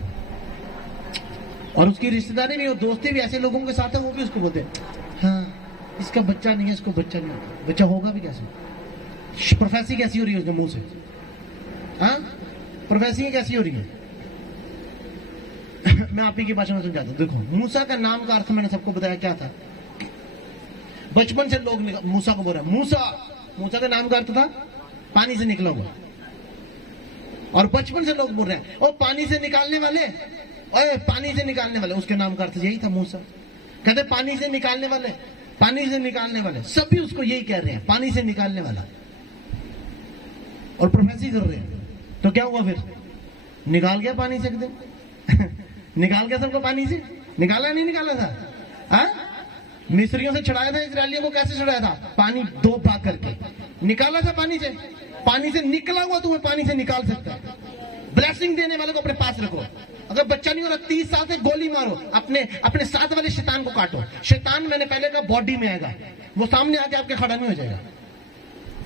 और उसकी रिश्तेदारी नहीं हो, दोस्ती भी ऐसे लोगों के साथ है, वो भी उसको बोलते हैं हाँ इसका बच्चा नहीं है, इसको बच्चा नहीं होगा। बच्चा होगा भी कैसे? प्रोफेसी कैसी हो रही है उसके मुंह से? हाँ, प्रोफेसी कैसी हो रही है? मैं आप ही की भाषा में समझाता हूं। देखो, मूसा का नाम का अर्थ मैंने सबको बताया क्या था। बचपन से लोग मूसा को बोल रहे हैं, मूसा का नाम का अर्थ था पानी से निकला हुआ, और बचपन से लोग बोल रहे हैं, ओ पानी से निकालने वाले, ओए पानी से निकालने वाले। उसके नाम का अर्थ यही था मूसा। कहते पानी से निकालने वाले, पानी से निकालने वाले, सभी उसको यही कह रहे हैं, पानी से निकालने वाला, और प्रोफेसी कर रहे हैं। तो क्या हुआ फिर? निकाल गया पानी से एकदम। निकाल गया सबको पानी से। निकाला नहीं निकाला था? हाँ, मिस्रियों से छुड़ाया था इजरायलियों को। कैसे छुड़ाया था? पानी 2 भाग करके निकाला था पानी से। पानी से निकला हुआ तुम्हें पानी से निकाल सकता है। ब्लेसिंग देने वाले को अपने पास रखो। अगर बच्चा नहीं हो रहा, 30 साल से गोली मारो, अपने साथ वाले शैतान को काटो। शैतान मैंने पहले कहा बॉडी में आएगा, वो सामने आके आपके खड़ा नहीं हो जाएगा,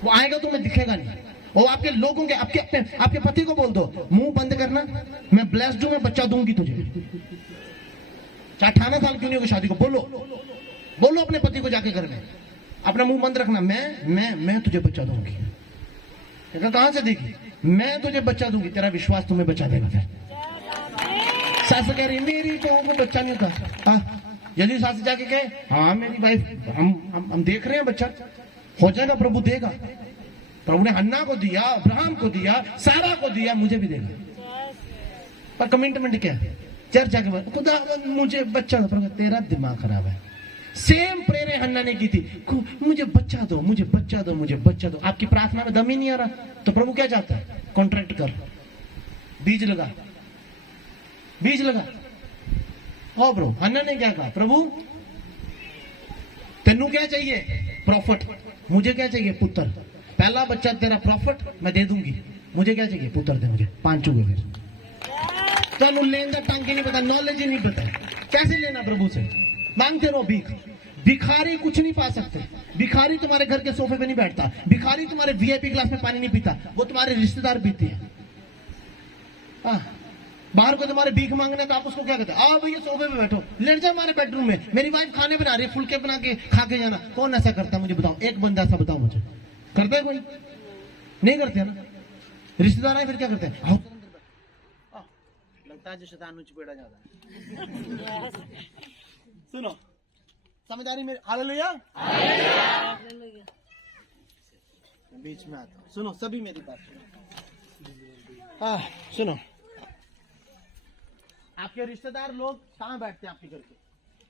वो आएगा तुम्हें दिखेगा नहीं। और आपके लोगों के आपके पति को बोल दो, मुंह बंद करना, मैं ब्लेस्ड हूं, मैं बच्चा दूंगी तुझे। चाहे 18 साल क्यों नहीं होगी शादी को, बोलो अपने पति को जाके घर में, अपना मुंह बंद रखना, मैं तुझे बच्चा दूंगी। कहां से देखी? मैं तुझे बच्चा दूंगी। तेरा विश्वास तुम्हें बचा देगा। फिर सास कह रही मेरी तो बच्चा नहीं होता। यदि सास जाके कहे हाँ मेरी वाइफ, हम देख रहे हैं बच्चा हो जाएगा, प्रभु देगा। प्रभु ने हन्ना को दिया, अब्राहम को दिया, सारा को दिया, मुझे भी देगा। पर कमिटमेंट क्या है? चर्चा के बाद खुदा मुझे बच्चा दो। तेरा दिमाग खराब है। सेम प्रेयर हन्ना ने की थी, मुझे बच्चा दो, मुझे बच्चा दो, मुझे बच्चा दो। आपकी प्रार्थना में दम ही नहीं आ रहा, तो प्रभु क्या चाहता है? कॉन्ट्रैक्ट कर, बीज लगा। हाँ ब्रो, हन्ना ने क्या कहा? प्रभु तेनू क्या चाहिए? प्रॉफिट। मुझे क्या चाहिए? पुत्र। पहला बच्चा तेरा प्रॉफिट मैं दे दूंगी, मुझे क्या चाहिए? पुत्र दे मुझे। 5 चुके। फिर तो लेन का टांग नहीं पता, नॉलेज ही नहीं पता, कैसे लेना प्रभु से? मांगते रहो भीख। भिखारी कुछ नहीं पा सकते। भिखारी तुम्हारे घर के सोफे पे नहीं बैठता, भिखारी तुम्हारे वीआईपी ग्लास में पानी नहीं पीता, वो तुम्हारे रिश्तेदार पीते हैं। बाहर को तुम्हारे भीख मांगने, तो आप उसको क्या कहते हैं? आओ भैया सोफे पे बैठो, लेट जाओ हमारे बेडरूम में, मेरी वाइफ खाने बना रही है, फुलके बना के खा के जाना। कौन ऐसा करता मुझे बताओ? एक बंदा ऐसा बताओ मुझे। करते है कोई? नहीं करते ना। रिश्तेदार आए फिर क्या करते हैं? आओ लगता है जो शैतान चपेड़ा जाता है। सुनो, समझ आ रही मेरी? हालेलुया। बीच में आता हूं, सुनो सभी मेरी बात सुनो। सुनो, आपके रिश्तेदार लोग कहाँ बैठते हैं? आपके घर के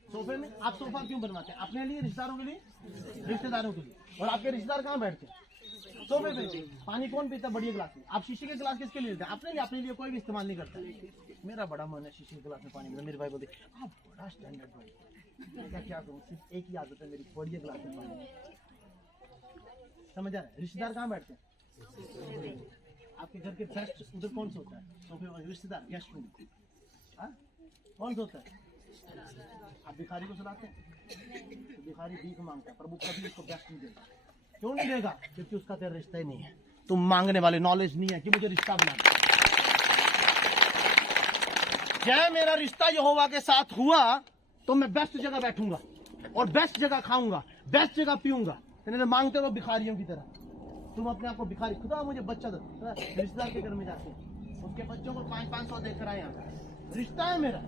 सोफे में। आप सोफा क्यों बनवाते हैं? अपने लिए, रिश्तेदारों के लिए? रिश्तेदारों के लिए। और आपके रिश्तेदार कहाँ बैठते हैं? सोफे पे पानी कौन पीता बढ़िया गिलास में? आप शीशे के गिलास किसके लिए लेते हैं? अपने लिए, अपने लिए कोई भी इस्तेमाल नहीं करता। मेरा बड़ा मन है शीशे के गिलास में पानी पीता। मेरे भाई बोलते आप बड़ा स्टैंडर्ड भाई, मैं क्या करूँ, सिर्फ एक ही आदत है मेरी, बढ़िया गिलास में पानी। समझ आ रहा है? रिश्तेदार कहाँ बैठते हैं? आपके घर के बेस्ट उधर कौन सा होता है? सोफे वाले रिश्तेदार, गेस्ट रूम। हाँ, कौन सा होता है? आप भिखारी को सुनाते हैं तो भिखारी भीख मांगता है, प्रभु कभी उसको बेस्ट नहीं देगा। क्यों नहीं देगा? क्योंकि उसका तेरा रिश्ता ही नहीं है। तुम मांगने वाले, नॉलेज नहीं है कि मुझे रिश्ता बनाना। जय मेरा रिश्ता यहोवा के साथ हुआ तो मैं बेस्ट जगह बैठूंगा और बेस्ट जगह खाऊंगा, बेस्ट जगह पीऊंगा। तो मांगते रहो भिखारियों की तरह। तुम अपने आप को भिखारी, खुदा मुझे बच्चा दो, रिश्तेदार के घर में जाते हैं, उसके बच्चों को 500-500 देकर आए। यहाँ रिश्ता है मेरा,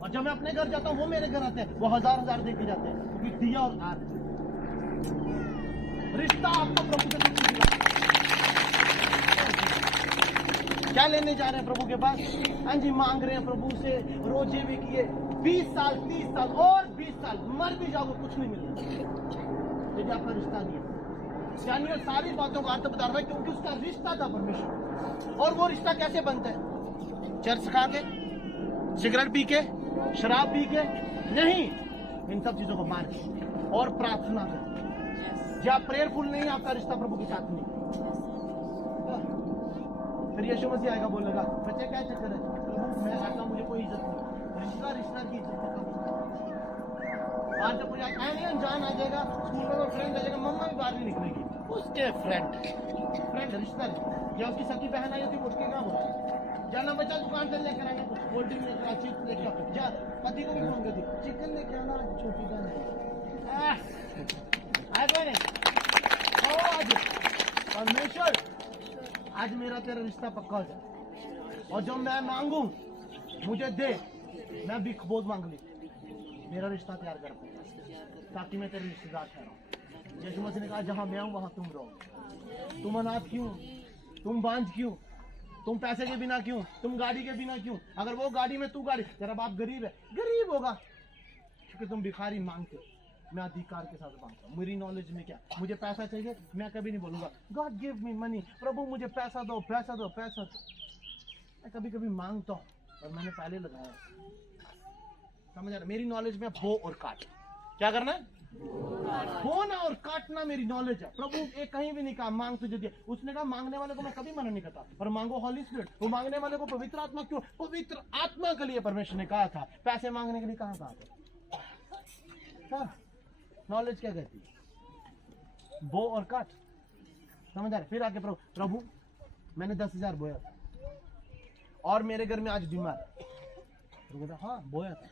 और जब मैं अपने घर जाता हूँ वो मेरे घर आते हैं, वो 1000-1000 देके जाते हैं, क्योंकि दिया और आर रिश्ता आपको प्रभु के साथ मिला। क्या लेने जा रहे हैं प्रभु के पास? हाँ जी, मांग रहे हैं प्रभु से, रोजे भी किए, 20 साल 30 साल और 20 साल, मर भी जाओगे कुछ नहीं मिलेगा यदि आपका रिश्ता नहीं है। यानी वो सारी बातों का अर्थ बता रहा है, क्योंकि उसका रिश्ता था परमेश्वर। और वो रिश्ता कैसे बनता है? चर्च खा के, सिगरेट पी के, शराब पी के नहीं, इन सब चीजों को मान के और प्रार्थना कर। जब प्रेयरफुल नहीं, आपका रिश्ता प्रभु के साथ नहीं। फिर यीशु मसीह आएगा, बोलेगा बच्चे क्या चक्कर है, प्रभु मैं आता हूं, मुझे कोई इज्जत नहीं। रिश्ता रिश्ता की इज्जत है। आज जब नहीं अनजान आ जाएगा, स्कूल में फ्रेंड आ जाएगा, मम्मा भी बाहर नहीं निकलेगी, उसके फ्रेंड रिश्ता या उसकी सखी बहन आई होती, उठ के क्या बोला जाना बच्चा दुकान से लेकर आना, कुछ कोल्ड ड्रिंक लेकर आ, चिप्स लेकर जा। पति को भी फोन कर दी, चिकन लेकर आना, छोटी बहन आए कोई नहीं। आज परमेश्वर, आज मेरा तेरा रिश्ता पक्का हो जाए, और जो मैं मांगू मुझे दे। मैं भीख बहुत मांग ली, मेरा रिश्ता तैयार कर ताकि मैं तेरे रिश्तेदार ठहराऊं। यीशु मसीह ने कहा जहां मैं हूं वहां तुम रहो। तुम अनाथ क्यों, तुम बांझ क्यों, तुम पैसे के बिना क्यों, तुम गाड़ी के बिना क्यों? अगर वो गाड़ी में तू गाड़ी, तेरा बाप गरीब है, गरीब होगा क्योंकि तुम भिखारी मांगते हो। मैं अधिकार के साथ मांगता हूँ। मेरी नॉलेज में क्या, मुझे पैसा चाहिए, मैं कभी नहीं बोलूंगा गॉड गिव मी मनी, प्रभु मुझे पैसा दो पैसा दो पैसा दो। मैं कभी कभी मांगता हूँ, और मैंने पहले लगाया, समझ आ रहा? मेरी नॉलेज में बो और काट, क्या करना है? बोना और काटना मेरी नॉलेज है। प्रभु एक कहीं भी नहीं कहा मांग तुझे दिया। उसने कहा मांगने वाले को मैं कभी मना नहीं करता, पर मांगो हॉली स्पिरिट। वो मांगने वाले को पवित्र आत्मा क्यों? पवित्र आत्मा के लिए परमेश्वर ने कहा था, पैसे मांगने के लिए कहा था। नॉलेज क्या कहती है? बो और काट, समझ आ रहा? फिर आके प्रभु मैंने 10,000 बोया था और मेरे घर में आज बीमार, हाँ बोया था,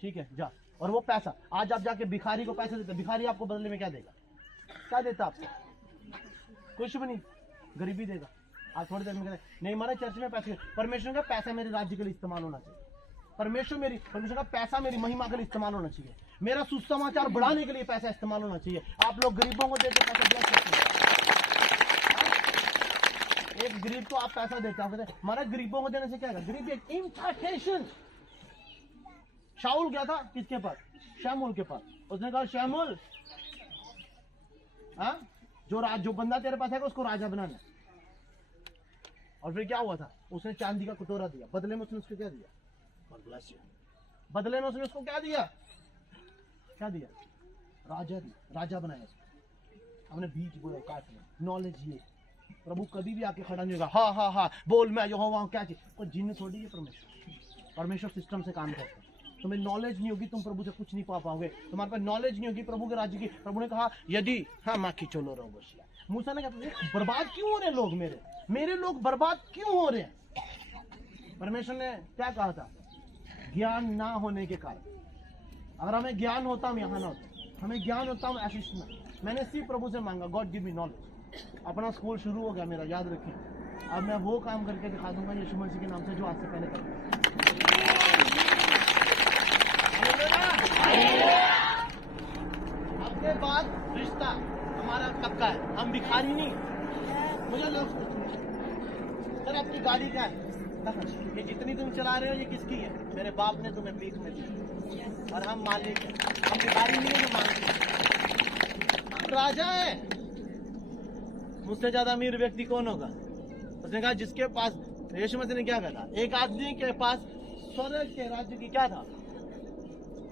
ठीक है जा। और वो पैसा आज आप जाके भिखारी को पैसे देते, भिखारी आपको बदले में क्या देगा? क्या देता आपको? कुछ भी नहीं, गरीबी देगा। आप थोड़ी देर में कहते नहीं हमारे चर्च में पैसे, परमेश्वर का पैसा मेरे राज्य के लिए इस्तेमाल होना चाहिए। परमेश्वर का पैसा मेरी महिमा के लिए इस्तेमाल होना चाहिए। मेरा सुसमाचार बढ़ाने के लिए पैसा इस्तेमाल होना चाहिए। आप लोग गरीबों को देते पैसा ब्लेस करते हैं। एक गरीब को आप पैसा देते हो, हमारा गरीबों को देने से क्या है? गरीबी एक इम्पार्टेशन। शाऊल गया था किसके पास? शमूएल के पास। उसने कहा शमूएल, हाँ जो बंदा तेरे पास है उसको राजा बनाना। और फिर क्या हुआ था? उसने चांदी का कटोरा दिया, बदले में उसने उसको क्या दिया? बदले में उसने उसको क्या दिया? क्या दिया? राजा बनाया उसको। हमने बीज बोया काट में। नॉलेज ये प्रभु कभी भी आके खड़ा नहीं होगा, हाँ हाँ हाँ बोल मैं यहोवा हूं, क्या चीज? कोई जिन्न थोड़ी है परमेश्वर सिस्टम से काम करता है। तुम्हें नॉलेज नहीं होगी, तुम प्रभु से कुछ नहीं पा पाओगे। तुम्हारे पास नॉलेज नहीं होगी प्रभु के राज्य की। प्रभु ने कहा यदि हाँ माँ खिचोलो रहो। मूसा ने कहा बर्बाद क्यों हो रहे लोग, मेरे लोग बर्बाद क्यों हो रहे हैं? परमेश्वर ने क्या कहा था? ज्ञान ना होने के कारण। अगर हमें ज्ञान होता हम यहाँ ना होते, हमें ज्ञान होता हम ऐसे सुना। मैंने सिर्फ प्रभु से मांगा गॉड गिव मी नॉलेज। अपना स्कूल शुरू हो गया मेरा, याद रखिए। अब मैं वो काम करके दिखा दूंगा यीशु मसीह के नाम से जो आज से पहले करता। अपने बाद रिश्ता हमारा पक्का है, हम भिखारी नहीं। मुझे लोग सर आपकी गाड़ी क्या है? ये जितनी तुम चला रहे हो ये किसकी है? मेरे बाप ने तुम्हें भीख में दी और हम मालिक हैं। हम भिखारी नहीं है, जो मालिक हैं। हम राजा है। मुझसे ज्यादा अमीर व्यक्ति कौन होगा? उसने कहा जिसके पास, यीशु मसीह ने क्या कहा? एक आदमी के पास स्वर्ग के राज्य की क्या था?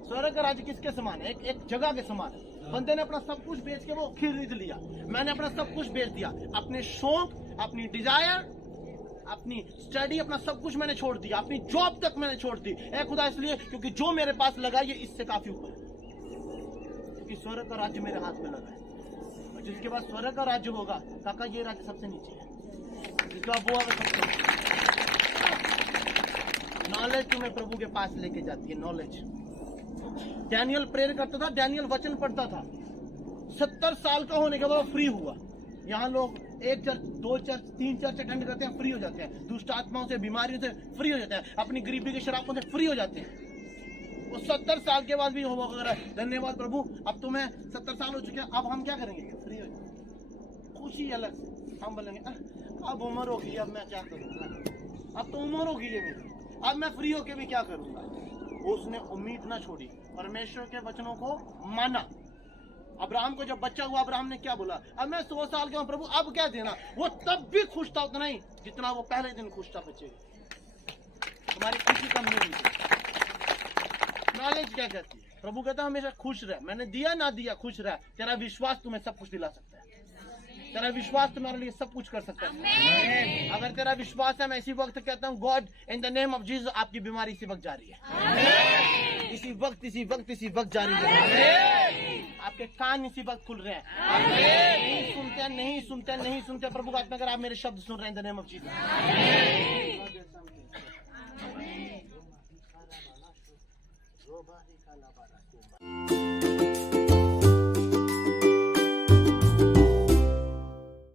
स्वर्ग का राज्य किसके समान है? एक जगह के समान है। बंदे ने अपना सब कुछ बेच के वो खरीद लिया। मैंने अपना सब कुछ बेच दिया, अपने शौक, अपनी डिजायर, अपनी स्टडी, अपना सब कुछ मैंने छोड़ दिया, अपनी जॉब तक मैंने छोड़ दी। ए खुदा, इसलिए क्योंकि जो मेरे पास लगा ये इससे काफी ऊपर है, क्योंकि स्वर्ग का राज्य मेरे हाथ में लगा है। और जिसके पास स्वर्ग का राज्य होगा, काका ये राज्य सबसे नीचे है, जिसका वो नॉलेज तुम्हें प्रभु के पास लेके जाती है। नॉलेज। डैनियल प्रेयर करता था, डैनियल वचन पढ़ता था, 70 साल का होने के बाद फ्री हुआ। यहाँ लोग 1 चर्च, 2 चर्च, 3 चर्च अटेंड करते हैं, फ्री हो जाते हैं। दुष्ट आत्माओं से, बीमारियों से फ्री हो जाते हैं, अपनी गरीबी के शराबों से फ्री हो जाते हैं। वो 70 साल के बाद भी हो रहा है। धन्यवाद प्रभु, अब तो मैं 70 साल हो चुके हैं, अब हम क्या करेंगे? फ्री हो जाएंगे। खुशी अलग से हम बोलेंगे अब उम्र होगी, अब मैं क्या करूंगा? अब तो उम्र होगी है मेरी, अब मैं फ्री होके भी क्या करूंगा? उसने उम्मीद ना छोड़ी, परमेश्वर के वचनों को माना। अब्राहम को जब बच्चा हुआ, अब्राहम ने क्या बोला? अब मैं 100 साल का हूं प्रभु, अब क्या देना? वो तब भी खुश था, उतना ही जितना वो पहले दिन खुश था। बच्चे तुम्हारी खुशी कम नहीं हुई। नॉलेज क्या कहती है? प्रभु कहता है हमेशा खुश रह। मैंने दिया ना दिया, खुश रह। तेरा विश्वास तुम्हें सब कुछ दिला सकता है। तेरा विश्वास तुम्हारे लिए सब कुछ कर सकता है। अगर तेरा विश्वास है, मैं इसी वक्त कहता हूँ, God in the name of Jesus, आपकी बीमारी इसी वक्त जा रही है। इसी वक्त, इसी वक्त, इसी वक्त जा रही है। आपके कान इसी वक्त खुल रहे हैं। नहीं सुनते, नहीं सुनते, नहीं सुनते। प्रभु का आत्मा, अगर आप मेरे शब्द सुन रहे हैं in the name of Jesus,